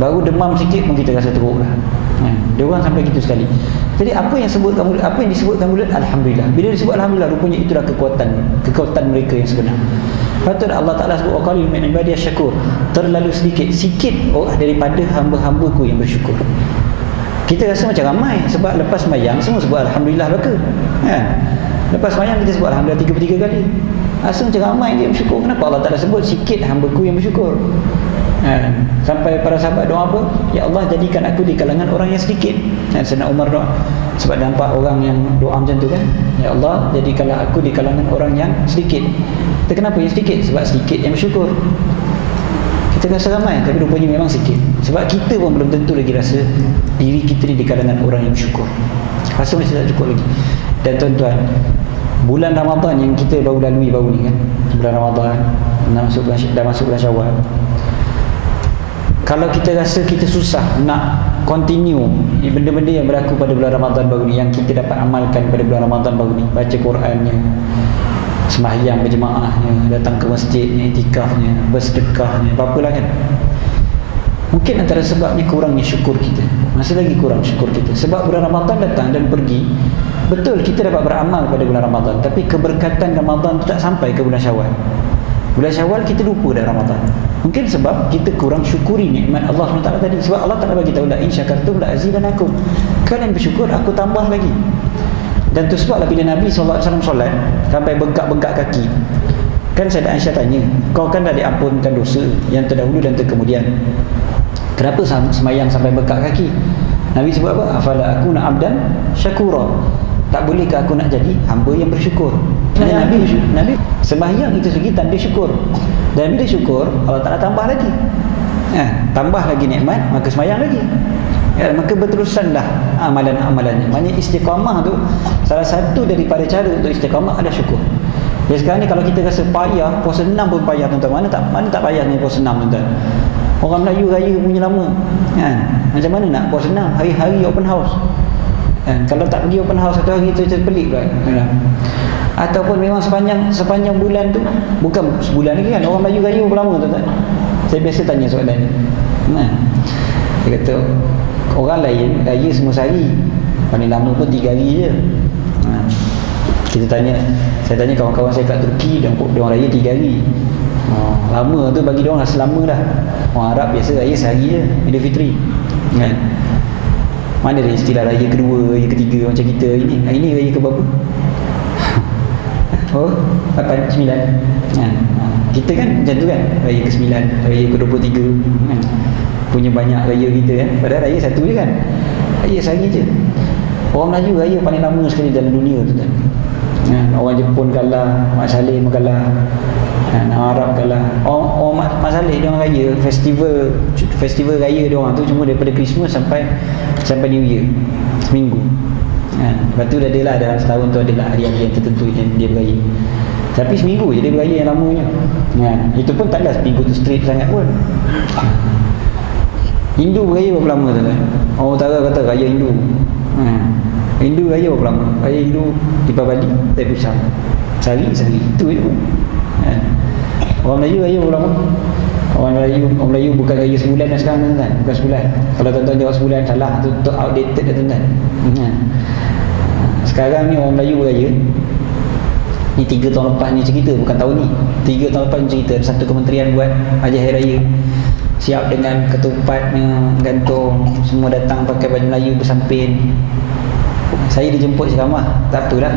Baru demam sikit pun kita rasa teruk dah. Dia orang sampai gitu sekali. Jadi apa yang disebutkan mulut Alhamdulillah. Bila disebut Alhamdulillah, rupanya itulah kekuatan mereka yang sebenar. Patut Allah Ta'ala sebut waqalil min ibadiyah syakur. Terlalu sikit daripada hamba-hambaku yang bersyukur. Kita rasa macam ramai sebab lepas sembahyang semua sebut Alhamdulillah belaka. Lepas sembahyang kita sebut Alhamdulillah 33 kali. Rasa macam ramai je yang bersyukur. Kenapa Allah Ta'ala sebut sikit hambaku yang bersyukur? Sampai para sahabat doa apa? Ya Allah, jadikan aku di kalangan orang yang sedikit. Sayyidina Umar doa, sebab nampak orang yang doa macam tu kan, ya Allah, jadikanlah aku di kalangan orang yang sedikit. Kita kenapa yang sedikit? Sebab sedikit yang bersyukur. Kita rasa ramai, tapi rupanya memang sedikit. Sebab kita pun belum tentu lagi rasa diri kita ni di kalangan orang yang bersyukur. Rasa masih tak cukup lagi. Dan tuan-tuan, bulan Ramadan yang kita baru lalui baru ni kan, bulan Ramadan dah masuk bulan Syawal. Kalau kita rasa kita susah nak continue benda-benda yang berlaku pada bulan Ramadan baru ni, yang kita dapat amalkan pada bulan Ramadan baru ni, baca Qurannya, sembahyang berjemaahnya, datang ke masjidnya, iktikafnya, bersedekahnya, apa-apalah kan. Mungkin antara sebabnya kurangnya syukur kita. Masih lagi kurang syukur kita. Sebab bulan Ramadan datang dan pergi. Betul, kita dapat beramal pada bulan Ramadan, tapi keberkatan Ramadan tu tak sampai ke bulan Syawal. Bulan Syawal kita lupa dah Ramadan. Mungkin sebab kita kurang syukuri nikmat Allah SWT tadi. Sebab Allah Ta'ala bagi tahu, la in syakartum la azidanakum. Kalian bersyukur, aku tambah lagi. Dan tu sebablah bila Nabi SAW solat sampai bengkak-bengkak kaki, kan Sayyidah Aisyah tanya, kau kan dah diampunkan dosa yang terdahulu dan terkemudian, kenapa semayang sampai bengkak kaki? Nabi sebut apa? Afala aku nak abdan syakura. Tak bolehkah aku nak jadi hamba yang bersyukur? Dan Nabi sembahyang itu segi tanda syukur. Dan bila syukur, Allah Ta'ala tambah lagi. Tambah lagi nikmat, maka sembahyang lagi. Maka berterusanlah amalan-amalannya. Maksudnya istiqamah tu, salah satu daripada cara untuk istiqamah adalah syukur. Jadi sekarang ni kalau kita rasa payah, puasa 6 pun payah tuan-tuan. Mana tak payah ni puasa 6 tuan-tuan? Orang Melayu raya punya lama. Macam mana nak puasa 6? Hari-hari open house. Kalau tak pergi open house satu hari tu pelik pula. Ataupun memang sepanjang bulan tu, bukan sebulan lagi kan, orang Melayu raya berapa lama tuan-tuan? Saya biasa tanya soalan ni. Dia kata orang lain raya semua sehari, paling lama pun 3 hari je. Saya tanya kawan-kawan saya kat Turki, dia orang raya 3 hari. Lama tu bagi dia orang rasa lama dah. Orang Arab biasa raya sehari je, Idul Fitri kan. Mana ada istilah raya kedua, raya ketiga macam kita ini. Ini raya ke berapa? 8, 9. Kita kan macam tu kan, raya ke-9, raya ke-23 punya banyak raya kita kan. Padahal raya satu je kan, raya sehari je. Orang Melayu raya paling lama sekali dalam dunia tu kan. Orang Jepun kalah, Mak Saleh pun kalah, Arab kalah. Orang Mak Saleh dia orang raya festival raya dia orang tu cuma daripada Christmas sampai New Year, seminggu. Lepas tu adalah dalam setahun tu adalah hari-hari yang tertentu yang dia beraya. Tapi seminggu je dia beraya yang lamanya. Itu pun taklah seminggu tu straight sangat pun. Hindu beraya berapa lama tu kan? Orang utara kata raya Hindu. Hindu raya berapa lama? Raya Hindu Deepavali, Taipusam. Sehari itu je pun. Orang Melayu raya berapa lama? Orang Melayu bukan raya sebulan dah sekarang tuan-tuan. Bukan sebulan. Kalau tuan-tuan jawab sebulan salah, tu outdated dah tuan-tuan. Sekarang ni orang Melayu beraya ni 3 tahun lepas ni cerita, bukan tahun ni. 3 tahun lepas ni cerita, satu kementerian buat Haji Hari Raya. Siap dengan ketupatnya, gantung, semua datang pakai baju Melayu bersampin. Saya dijemput ceramah, tak apalah.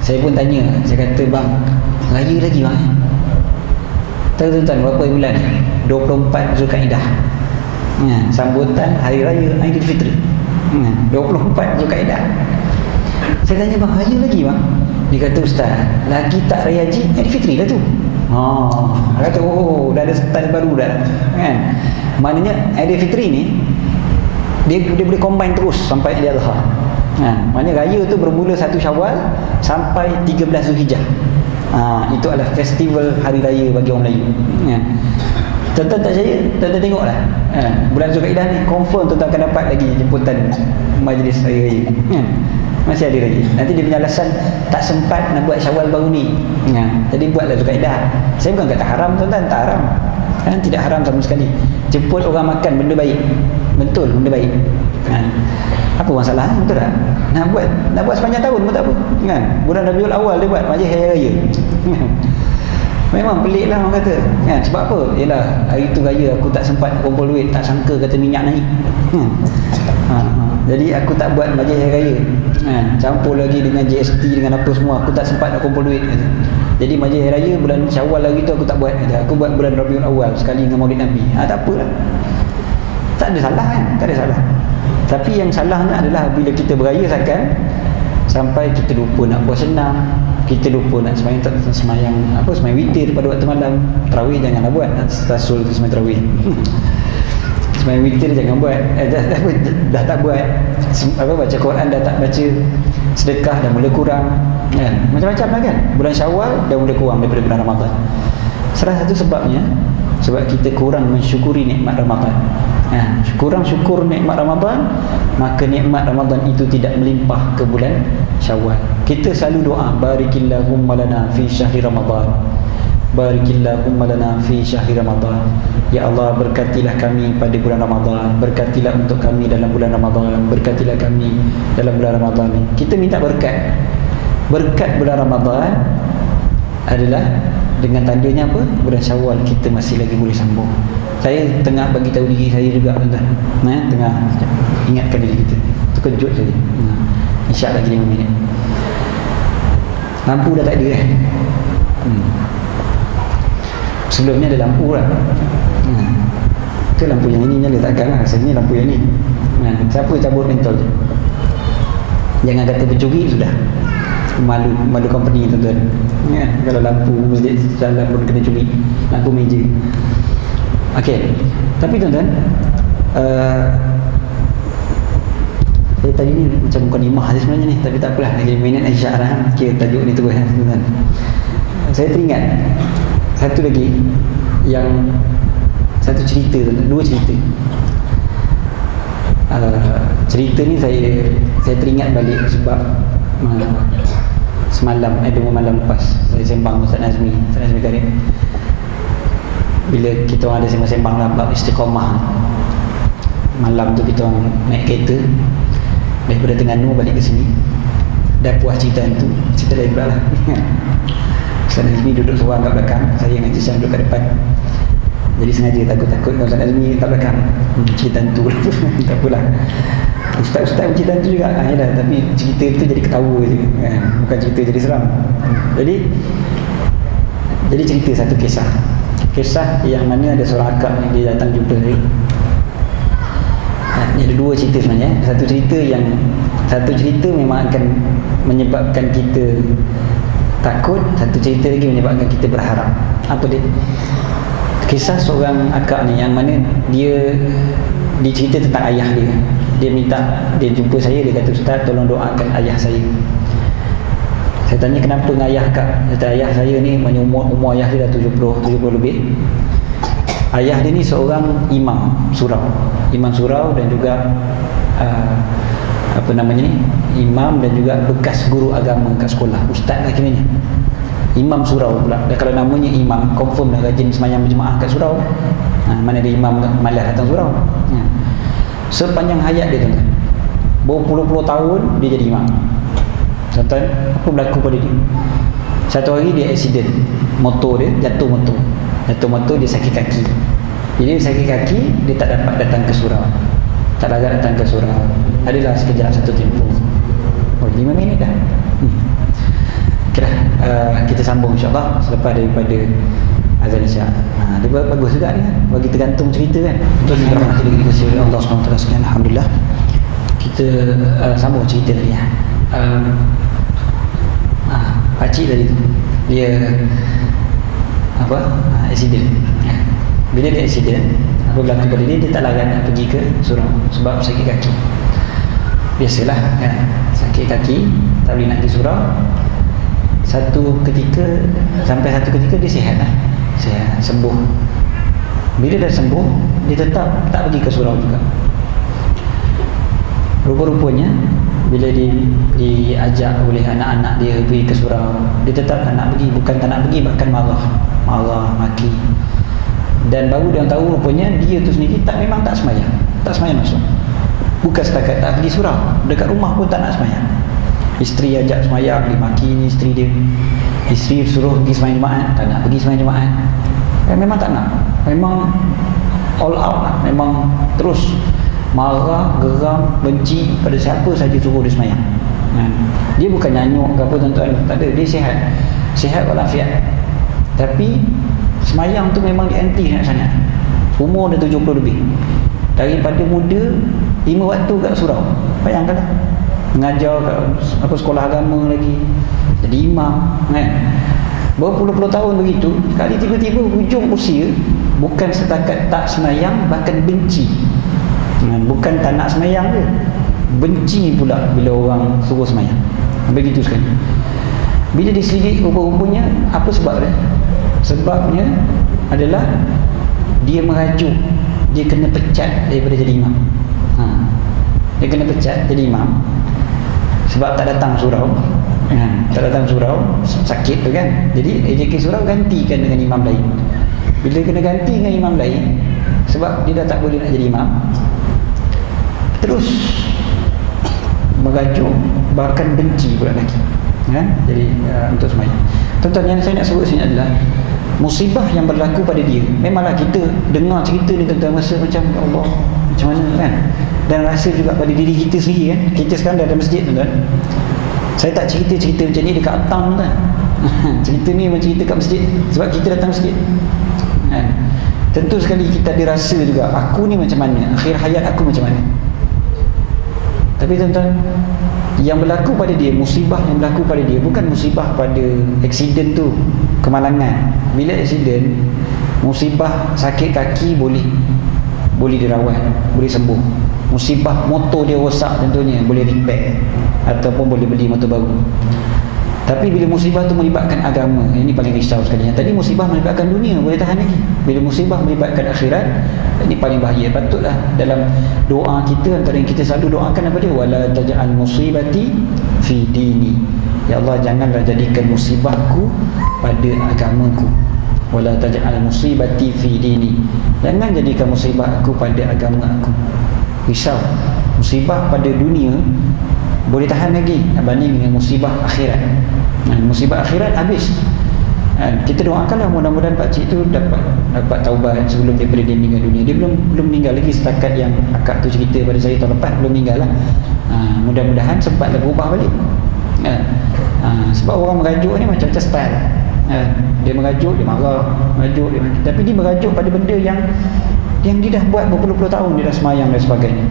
Saya pun tanya, saya kata, bang, raya lagi bang? Tahu tuan-tuan berapa bulan? 24 Zulkaidah. Sambutan hari raya Aidilfitri. 24 Zulkaidah. Saya tanya, bang, raya lagi bang? Dia kata, ustaz, lagi tak raya haji Aidilfitri lah tu. Dia kata, oh, dah ada style baru dah kan. Maknanya Aidilfitri ni dia boleh combine terus sampai Aidil Adha. Maknanya raya tu bermula 1 Syawal sampai 13 Zulhijjah. Itu adalah festival hari raya bagi orang Melayu. Tuan-tuan tak percaya, tuan-tuan tengoklah. Bulan Zulkaidah ni confirm tuan-tuan akan dapat lagi jemputan majlis hari raya. Masih ada lagi. Nanti dia punya alasan tak sempat nak buat Syawal baru ni. Jadi buatlah Zulkaidah. Saya bukan kata haram tuan-tuan, tak haram. Tidak haram sama sekali. Jemput orang makan benda baik. Betul, benda baik. Apa masalah? Betul tak? Nak buat sepanjang tahun pun tak apa. Bulan Rabiul Awal dia buat majlis hari raya. Memang pelik lah orang kata. Sebab apa? Yelah, hari tu raya aku tak sempat kumpul duit, tak sangka kata minyak naik. Jadi aku tak buat majlis hari raya. Campur lagi dengan GST dengan apa semua, aku tak sempat nak kumpul duit. Jadi majlis hari raya bulan Syawal lagi tu aku tak buat. Aku buat bulan Rabiul Awal sekali dengan Maulid Nabi. Tak apalah. Tak ada salah kan? Tak ada salah. Tapi yang salahnya adalah bila kita beraya sampai kita lupa nak puas senam, kita lupa nak semayang witir pada waktu malam. Tarawih janganlah buat, tasul tu semayang tarawih. Semayang witir jangan buat. Dah tak buat. Baca Quran dah tak baca. Sedekah dah mula kurang. Macam-macam lah kan. Bulan Syawal dah mula kurang daripada bulan Ramadan. Salah satu sebabnya sebab kita kurang mensyukuri nikmat Ramadan. Kurang syukur nikmat Ramadan, maka nikmat Ramadan itu tidak melimpah ke bulan Syawal. Kita selalu doa, barikillahumma lana fi syahri Ramadan, barikillahumma lana fi syahri Ramadan. Ya Allah, berkatilah kami pada bulan Ramadan, berkatilah untuk kami dalam bulan Ramadan, berkatilah kami dalam bulan Ramadan ni. Kita minta berkat. Berkat bulan Ramadan adalah dengan tandanya apa? Bulan Syawal kita masih lagi boleh sambung. Saya tengah bagi tahu diri saya juga tuan-tuan. Tengah ingatkan diri kita. Terkejut saja. InsyaAllah lagi 5 minit. Lampu dah tak ada kan? Sebelumnya ada lampu lah. Itu lampu yang ini nyala takkan lah. Rasanya lampu yang ni. Siapa cabut mentol je? Jangan kata pencuri sudah. Malu company tuan-tuan. Kalau lampu masjid jalan pun kena curi. Lampu meja. Okey, tapi tuan-tuan, saya tadi ni macam bukan imah saya sebenarnya ni, tapi tak apalah, lagi minit insya-Allah kira tajuk ni terus tuan-tuan. Saya teringat satu lagi yang satu cerita, dua cerita. Cerita ni saya teringat balik sebab semalam, 2 malam lepas saya sembang Ustaz Nazmi Karim. Bila kita orang ada sembang-sembang lah bab istiqamah. Malam tu kita orang naik kereta daripada Terengganu balik ke sini. Dah puas cerita tu, cerita lain pula lah. Ustaz Nazmi duduk seorang kat belakang, saya dengan Cik Syam duduk kat depan. Jadi sengaja takut-takut kalau Ustaz Nazmi kat belakang. Cerita tu lah. Tak apalah. Ustaz-ustaz cerita tu juga. Yalah, tapi cerita tu jadi ketawa je. Bukan cerita jadi seram. Jadi cerita satu kisah yang mana ada seorang akak yang dia datang jumpa saya. Ada 2 cerita sebenarnya. Satu cerita memang akan menyebabkan kita takut, satu cerita lagi menyebabkan kita berharap. Apa dia? Kisah seorang akak ni yang mana dia cerita tentang ayah dia. Dia jumpa saya, dia kata, Ustaz tolong doakan ayah saya. Saya tanya kenapa dengan ayah kak? Kata ayah saya ni, umur ayah dia dah 70 lebih. Ayah dia ni seorang imam surau dan juga imam dan juga bekas guru agama kat sekolah, ustaz lah kiranya. Imam surau pula. Dan kalau namanya imam, confirm dah rajin semayang berjemaah kat surau. Mana ada imam malas datang surau. Sepanjang hayat dia tuan-tuan, berpuluh-puluh tahun dia jadi imam. Tuan-tuan, apa berlaku pada dia? Satu hari dia accident, motor dia jatuh motor dia sakit kaki. Jadi dia sakit kaki, dia tak dapat datang ke surau, tak larat datang ke surau. adalah sekejap satu tempoh. 5 minit dah. Okay dah, kita sambung insyaAllah selepas daripada azan isyak. Dia bagus juga ni kan, bagi tergantung cerita kan. Untuk dirahmati lagi dikasih oleh Allah SWT sekian. Alhamdulillah. Kita sambung cerita tadi ya. Pakcik tadi tu, dia accident. Bila dia accident, apa berlaku pada dia tak larat nak pergi ke surau sebab sakit kaki. Biasalah kan, sakit kaki tak boleh nak pergi surau. Satu ketika dia sihat lah, sihat, sembuh. Bila dah sembuh, dia tetap tak pergi ke surau juga. Rupa-rupanya bila diajak oleh anak-anak dia pergi ke surau, dia tetap tak nak pergi. Bukan tak nak pergi, bahkan marah, maki. Dan baru dia tahu rupanya dia tu sendiri memang tak semayang masuk. Bukan setakat tak pergi surau, dekat rumah pun tak nak semayang. Isteri ajak semayang, dimaki ni isteri dia. Isteri suruh pergi semayang jemaat, tak nak pergi semayang jemaat. Memang tak nak. Memang all out lah. Memang terus marah, geram, benci pada siapa saja suruh dia semayang. Dia bukan nyanyuk ke apa tuan-tuan, tak ada. Dia sihat walafiat. Tapi semayang tu memang dia anti sangat. Umur dah 70 lebih. Daripada muda 5 waktu kat surau. Bayangkanlah, mengajar kat sekolah agama lagi, jadi imam kan. Berpuluh-puluh tahun begitu, sekali tiba-tiba hujung usia bukan setakat tak semayang, bahkan benci. Bukan tak nak semayang je, benci pula bila orang suruh semayang. Begitu sekali. Bila diselidik rupa-rupanya, apa sebab dia? Sebabnya adalah dia merajuk, dia kena pecat daripada jadi imam. Dia kena pecat jadi imam sebab tak datang surau. Tak datang surau, sakit tu kan. Jadi AJK surau gantikan dengan imam lain. Bila kena ganti dengan imam lain, sebab dia dah tak boleh nak jadi imam, terus merajuk, bahkan benci pula lagi kan? Jadi untuk semayang. Tuan-tuan, yang saya nak sebut sini adalah musibah yang berlaku pada dia. Memanglah kita dengar cerita ni tuan-tuan, rasa macam ya Allah, macam mana kan. Dan rasa juga pada diri kita sendiri kan. Kita sekarang dah ada masjid tuan-tuan. Saya tak cerita-cerita macam ni dekat Atang tuan. Cerita ni memang cerita kat masjid sebab kita datang masjid kan. Tentu sekali kita ada rasa juga, aku ni macam mana, akhir hayat aku macam mana. Tapi tuan-tuan, yang berlaku pada dia, musibah yang berlaku pada dia bukan musibah pada aksiden tu, kemalangan. Bila aksiden, musibah sakit kaki boleh dirawat, boleh sembuh. Musibah motor dia rosak tentunya boleh repair ataupun boleh beli motor baru. Tapi bila musibah tu melibatkan agama, ini paling risau sekali. Yang tadi musibah melibatkan dunia, boleh tahan lagi. Bila musibah melibatkan akhirat, ini paling bahaya. Patutlah dalam doa kita, antara yang kita selalu doakan apa dia? Wala taj'al musibati fi dini. Ya Allah, janganlah jadikan musibahku pada agamaku. Wala taj'al musibati fi dini. Jangan jadikan musibah aku pada agama aku. Risau. Musibah pada dunia boleh tahan lagi berbanding dengan musibah akhirat. Musibah akhirat habis. Kita doakanlah mudah-mudahan pakcik tu dapat taubat sebelum daripada dia meninggal dunia. Dia belum meninggal lagi, setakat yang akak tu cerita pada saya tahun lepas, belum meninggal lah. Mudah-mudahan sempatlah berubah balik. Sebab orang merajuk ni macam-macam style. Dia merajuk, dia marah, merajuk, dia marah. Tapi dia merajuk pada benda yang dia dah buat berpuluh-puluh tahun, dia dah semayang dan sebagainya.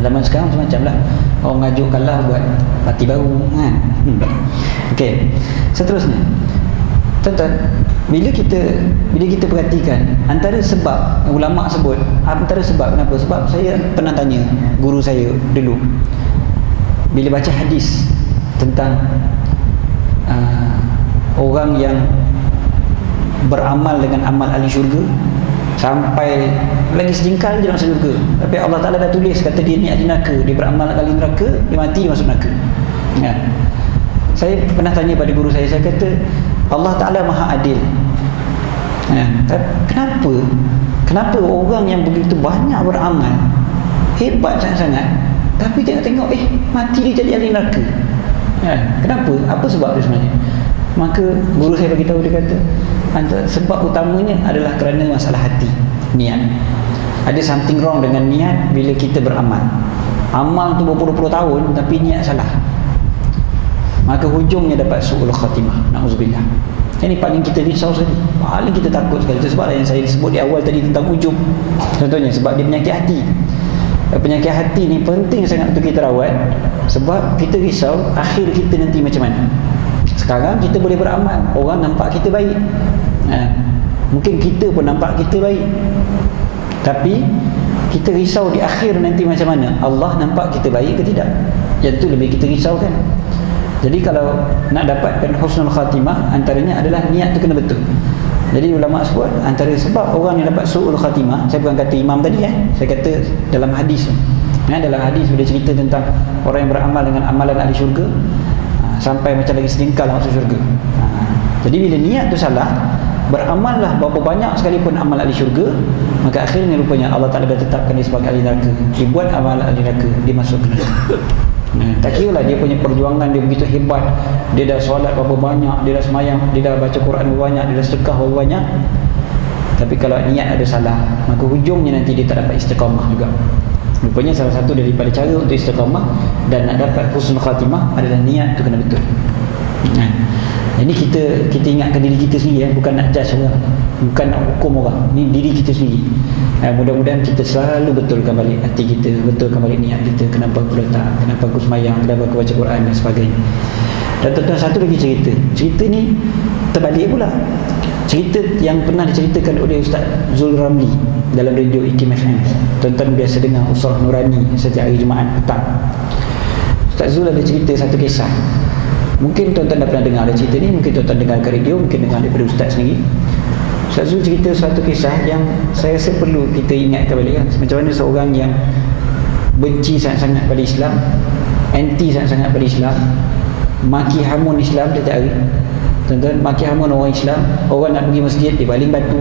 Zaman sekarang macam lah, orang mengajuk kalah buat parti baru kan. Okey, seterusnya tuan-tuan, bila kita perhatikan antara sebab ulama sebut, antara sebab kenapa, sebab saya pernah tanya guru saya dulu bila baca hadis tentang orang yang beramal dengan amal ahli syurga sampai lagi sejengkal je masuk syurga, tapi Allah Ta'ala dah tulis kata dia ni ahli neraka, dia beramal ahli neraka, dia mati, dia masuk neraka ya. Saya pernah tanya pada guru saya kata Allah Ta'ala maha adil ya. Kenapa orang yang begitu banyak beramal, hebat sangat-sangat, tapi tengok mati dia jadi ahli neraka ya. Kenapa? Apa sebab dia sebenarnya? Maka guru saya beritahu, dia kata antara sebab utamanya adalah kerana masalah hati, niat. Ada something wrong dengan niat bila kita beramal. Amal tu berpuluh-puluh tahun tapi niat salah, maka hujungnya dapat su'ul khatimah. Na'udzubillah. Ini paling kita risau sekali, paling kita takut sekali. Itu sebab yang saya sebut di awal tadi tentang ujub. Contohnya sebab dia penyakit hati. Penyakit hati ni penting sangat untuk kita rawat, sebab kita risau akhir kita nanti macam mana. Sekarang kita boleh beramal, orang nampak kita baik, mungkin kita pun nampak kita baik, tapi kita risau di akhir nanti macam mana. Allah nampak kita baik ke tidak? Yang tu lebih kita risaukan. Jadi kalau nak dapatkan husnul khatimah, antaranya adalah niat tu kena betul. Jadi ulama sebut antara sebab orang yang dapat su'ul khatimah, saya bukan kata imam tadi, saya kata dalam hadis. Dalam hadis bila cerita tentang orang yang beramal dengan amalan ahli syurga, sampai macam lagi sejengkal masuk syurga. Jadi bila niat tu salah, beramallah berapa banyak sekalipun amal ahli syurga, maka akhirnya rupanya Allah Ta'ala dah tetapkan dia sebagai ahli neraka. Dia buat amal ahli neraka, dia masuk ke neraka. Tak kira lah dia punya perjuangan dia begitu hebat, dia dah solat berapa banyak, dia dah semayang, dia dah baca Quran berapa banyak, dia dah sedekah berapa banyak, tapi kalau niat ada salah, maka hujungnya nanti dia tak dapat istiqamah juga. Rupanya salah satu daripada cara untuk istiqamah dan nak dapat husnul khatimah adalah niat tu kena betul. Ini kita ingatkan diri kita sendiri, bukan nak judge orang, bukan nak hukum orang. Ini diri kita sendiri. Mudah-mudahan kita selalu betulkan balik hati kita, betulkan balik niat kita. Kenapa aku letak, kenapa aku semayang, kenapa aku baca Quran dan sebagainya. Dan tuan-tuan, satu lagi cerita. Cerita ni terbalik pula. Cerita yang pernah diceritakan oleh Ustaz Zul Ramli dalam radio IKIM FM. Tuan-tuan biasa dengar Usrah Nurani setiap hari Jumaat petang. Ustaz Zul ada cerita satu kisah. Mungkin tuan-tuan dah pernah dengar ada cerita ni, mungkin tuan-tuan dengar ke radio, mungkin dengar daripada Ustaz sendiri. Ustaz Zul cerita satu kisah yang saya rasa perlu kita ingatkan balik, macam mana seorang yang benci sangat-sangat pada Islam, anti sangat-sangat pada Islam, maki hamun Islam setiap hari. Tuan-tuan, maki hamun orang Islam, orang nak pergi masjid dia baling batu,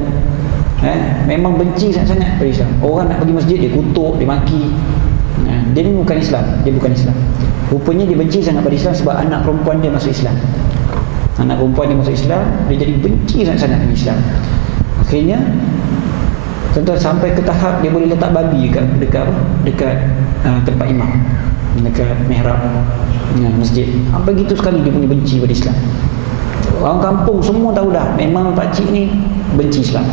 memang benci sangat-sangat pada Islam. Orang nak pergi masjid dia kutuk, dia maki. Dia ni bukan Islam, dia bukan Islam. Rupanya dia benci sangat pada Islam sebab anak perempuan dia masuk Islam. Anak perempuan dia masuk Islam, dia jadi benci sangat-sangat dengan Islam. Akhirnya tuan-tuan sampai ke tahap dia boleh letak babi dekat tempat imam, dekat mihrab masjid. Sampai gitu sekali dia punya benci pada Islam. Orang kampung semua tahu dah, memang pakcik ni benci Islam.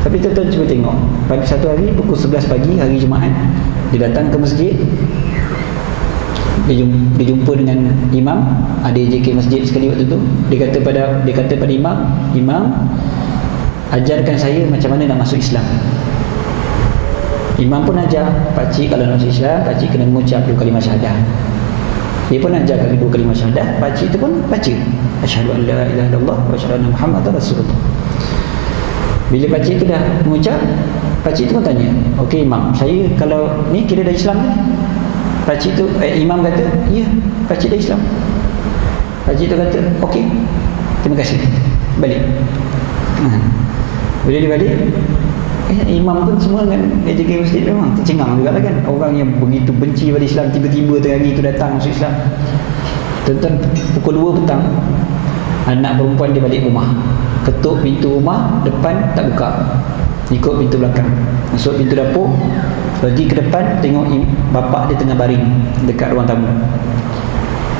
Tapi tuan-tuan cuba tengok, pada satu hari pukul 11 pagi hari Jumaat, dia datang ke masjid, dia jumpa dengan imam, ada JK masjid sekali waktu tu. Dia kata pada imam, ajarkan saya macam mana nak masuk Islam. Imam pun ajar, pakcik kalau nak masuk Islam, pakcik kena mengucap 2 kalimah syahadah. Dia pun ajar 2 kalimah syahadah, pakcik tu pun baca asyhadu an la ilaha illallah wa asyhadu anna muhammadar rasulullah. Bila pakcik tu dah mengucap, pakcik tu pun tanya, okey imam, saya kalau ni kira dah Islam kan? Pakcik tu, imam kata, ya, pakcik dah Islam. Pakcik tu kata, okey, terima kasih, balik. Bila dia balik, imam pun semua dengan jaga masjid memang tercengang juga lah kan. Orang yang begitu benci pada Islam tiba-tiba tengah hari tu datang masuk Islam. Tuan-tuan, pukul 2 petang, anak perempuan dia balik rumah, ketuk pintu rumah depan tak buka, ikut pintu belakang, masuk pintu dapur, pergi ke depan, tengok bapak dia tengah baring dekat ruang tamu.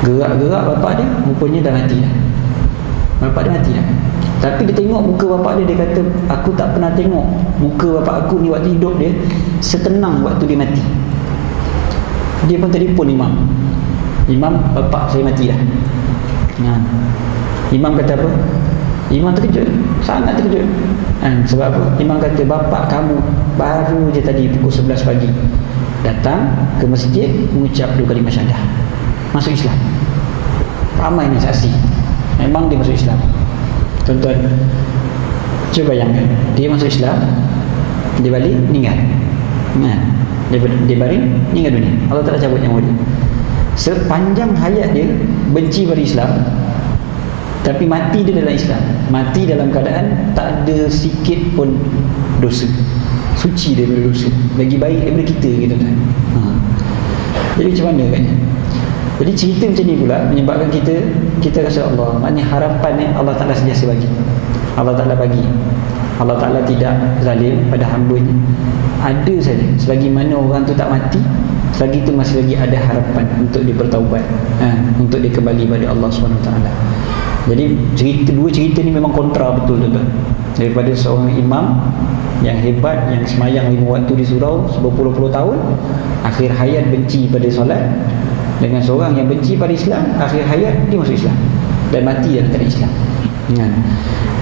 Gerak-gerak bapak dia, rupanya dah mati dah. Bapak dia mati dah. Tapi dia tengok muka bapak dia, dia kata, aku tak pernah tengok muka bapak aku ni waktu hidup dia setenang waktu dia mati. Dia pun telefon imam, imam, bapak saya mati dah. Imam kata apa? Imam terkejut, sangat terkejut. Sebab apa? Imam kata, bapak kamu baru je tadi pukul 11 pagi datang ke masjid mengucap 2 kalimah syahadah, masuk Islam. Ramai ni saksi, memang dia masuk Islam. Tuan-tuan, cuba bayangkan, dia masuk Islam, dia balik meninggal. Dia baring meninggal dunia. Allah Ta'ala cabut nyawa dia. Sepanjang hayat dia benci pada Islam, tapi mati dia dalam Islam, mati dalam keadaan tak ada sikit pun dosa, suci daripada dosa, lagi baik daripada kita gitu kan. Jadi macam mana kan? Jadi cerita macam ni pula menyebabkan kita rasa Allah, maknanya harapan ni Allah Ta'ala sentiasa bagi. Allah Ta'ala bagi. Allah Ta'ala tidak zalim pada hamba-Nya. Ada saja, selagi mana orang tu tak mati, selagi itu masih lagi ada harapan untuk dia bertaubat, untuk dia kembali pada Allah SWT. Jadi dua cerita ni memang kontra betul tuan-tuan. Daripada seorang imam yang hebat, yang semayang 5 waktu di surau berpuluh-puluh tahun, akhir hayat benci pada solat, dengan seorang yang benci pada Islam, akhir hayat dia masuk Islam dan mati dalam keadaan Islam.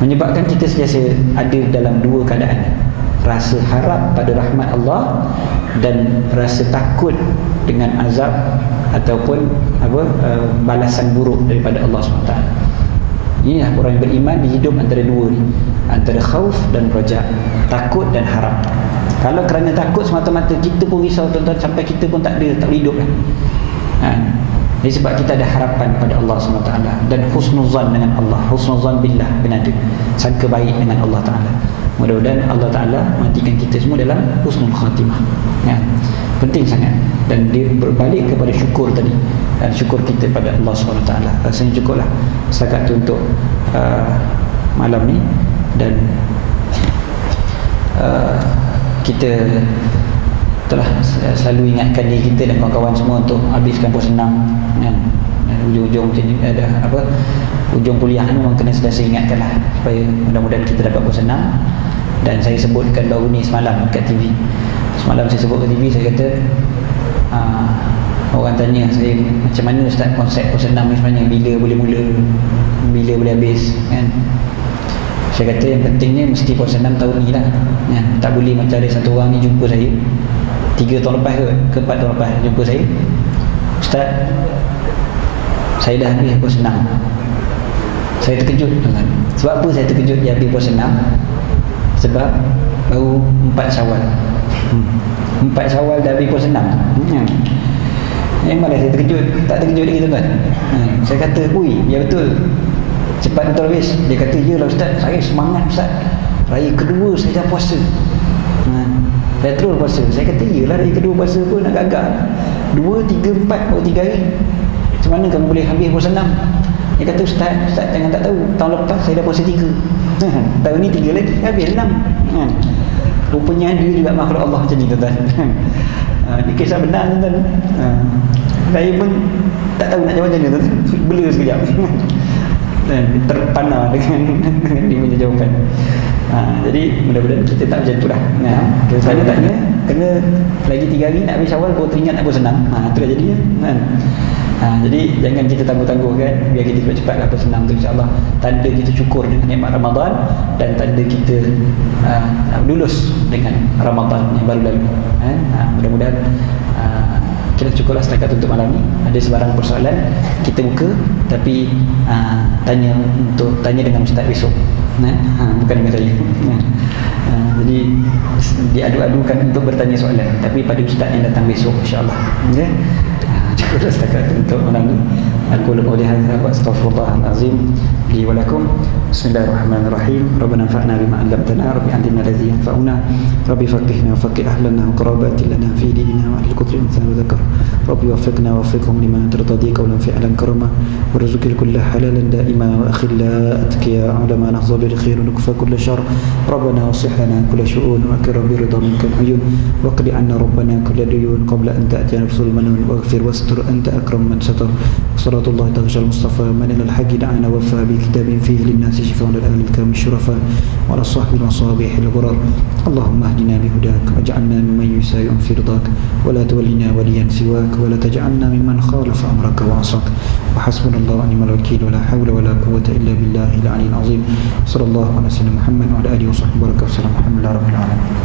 Menyebabkan kita sentiasa ada dalam dua keadaan, rasa harap pada rahmat Allah dan rasa takut dengan azab ataupun balasan buruk daripada Allah SWT. Inilah orang yang beriman, dia hidup antara dua ni, antara khauf dan raja, takut dan harap. Kalau kerana takut semata-mata, kita pun risau tuan-tuan, sampai kita pun tak boleh hidup lah. Jadi sebab kita ada harapan pada Allah SWT dan husnuzan dengan Allah, husnuzan billah, benar, sangka baik dengan Allah Ta'ala. Mudah-mudahan Allah Ta'ala matikan kita semua dalam husnul khatimah. Penting sangat. Dan dia berbalik kepada syukur tadi, dan syukur kita pada Allah SWT. Rasanya cukuplah setakat tu untuk malam ni. Dan kita telah selalu ingatkan diri kita dan kawan-kawan semua untuk habiskan puasa 6 kan. Ujung-ujung macam ni ada ujung kuliah ni memang kena sentiasa ingatkanlah supaya mudah-mudahan kita dapat puasa 6. Dan saya sebutkan baru ni semalam kat TV. Semalam saya sebut kat TV, saya kata orang tanya saya, macam mana Ustaz konsep puasa 6 ni sebenarnya, bila boleh mula, bila boleh habis kan. Saya kata yang pentingnya mesti puasa 6 tahun ni lah kan? Tak boleh macam ada satu orang ni jumpa saya 3 tahun lepas ke 4 tahun lepas jumpa saya, Ustaz saya dah habis puasa 6. Saya terkejut kan. Sebab apa saya terkejut dia habis puasa 6? Sebab baru 4 Syawal. 4 Syawal dah habis puasa 6. Memanglah saya terkejut. Tak terkejut lagi tuan-tuan. Saya kata, ui, ya betul, cepat betul habis. Dia kata, ya lah Ustaz, saya semangat Ustaz, raya kedua saya dah puasa. Saya terus puasa. Saya kata, iyalah raya kedua puasa pun nak gagal 2, 3, 4 atau 3 hari. Macam mana kamu boleh habis puasa 6? Dia kata, Ustaz jangan tak tahu, tahun lepas saya dah puasa 3. Tahun ni 3 lagi, habis 6. Rupanya dia juga makhluk Allah macam ni tuan-tuan. Ini kisah benar tuan-tuan. Saya pun tak tahu nak jawab macam mana tuan-tuan. Blur sekejap. Dan terpana dengan dia punya jawapan. Jadi mudah-mudahan kita tak macam tu lah. Kita tanya-tanya, kena lagi 3 hari nak habis Syawal, baru teringat nak puasa 6. Itu dah jadi kan. Jadi jangan kita tangguh-tangguh kan, biar kita cepat-cepat lah bersenam tu, insyaAllah tanda kita syukur dengan nikmat Ramadan dan tanda kita lulus dengan Ramadan yang baru lalu. Mudah-mudahan kita cukuplah setakat untuk malam ni. Ada sebarang persoalan kita buka, tapi tanya dengan Ustaz besok, bukan dengan saya. Jadi diadu-adukan untuk bertanya soalan, tapi pada Ustaz yang datang besok, insyaAllah. Cukuplah setakat untuk malam ni. Aku qawli hadza wa astaghfirullahalazim li wa lakum. Bismillahirrahmanirrahim. Rabbana anfa'na bima 'allamtana, rabbi 'allimna alladhi yanfa'una, rabbi faqihna wa faqih ahlana wa qarabati lana fi dinina wa ahli al-qudri insan wa dhakar. Rabbi waffiqna wa waffiqhum lima tartadi qawlan fi'lan karama warzuqil kulla halalan da'ima wa akhilla atqiya ulama nahza bil khair wa nukfa kull syarr. Rabbana waslih lana kull syu'un wa akrim bi ridha minka al-uyun wa qdi 'anna rabbana kull duyun qabla an ta'tiyana rasul manun waghfir wastur anta akram man satar. Sallallahu ta'ala Mustafa man ila al-haqi da'ana wa fa bi kitabin fihi lin-nasi shifa'un lil ahli al-karam syurafa wa ala sahbihi wa sahbihi al-ghurar. Allahumma hdina bi hudak waj'alna mimman yusayyi'u fi ridak wa la tawallina waliyan siwak wa la taj'alna mimman khalafa amraka wa asak. Wa hasbunallahu wa ni'mal wakeel wa la hawla wa la quwwata illa billahil 'aliyyil 'azim. Sallallahu ala sayyidina Muhammad wa ala alihi wa sahbihi wa sallam. Alhamdulillah rabbil alamin.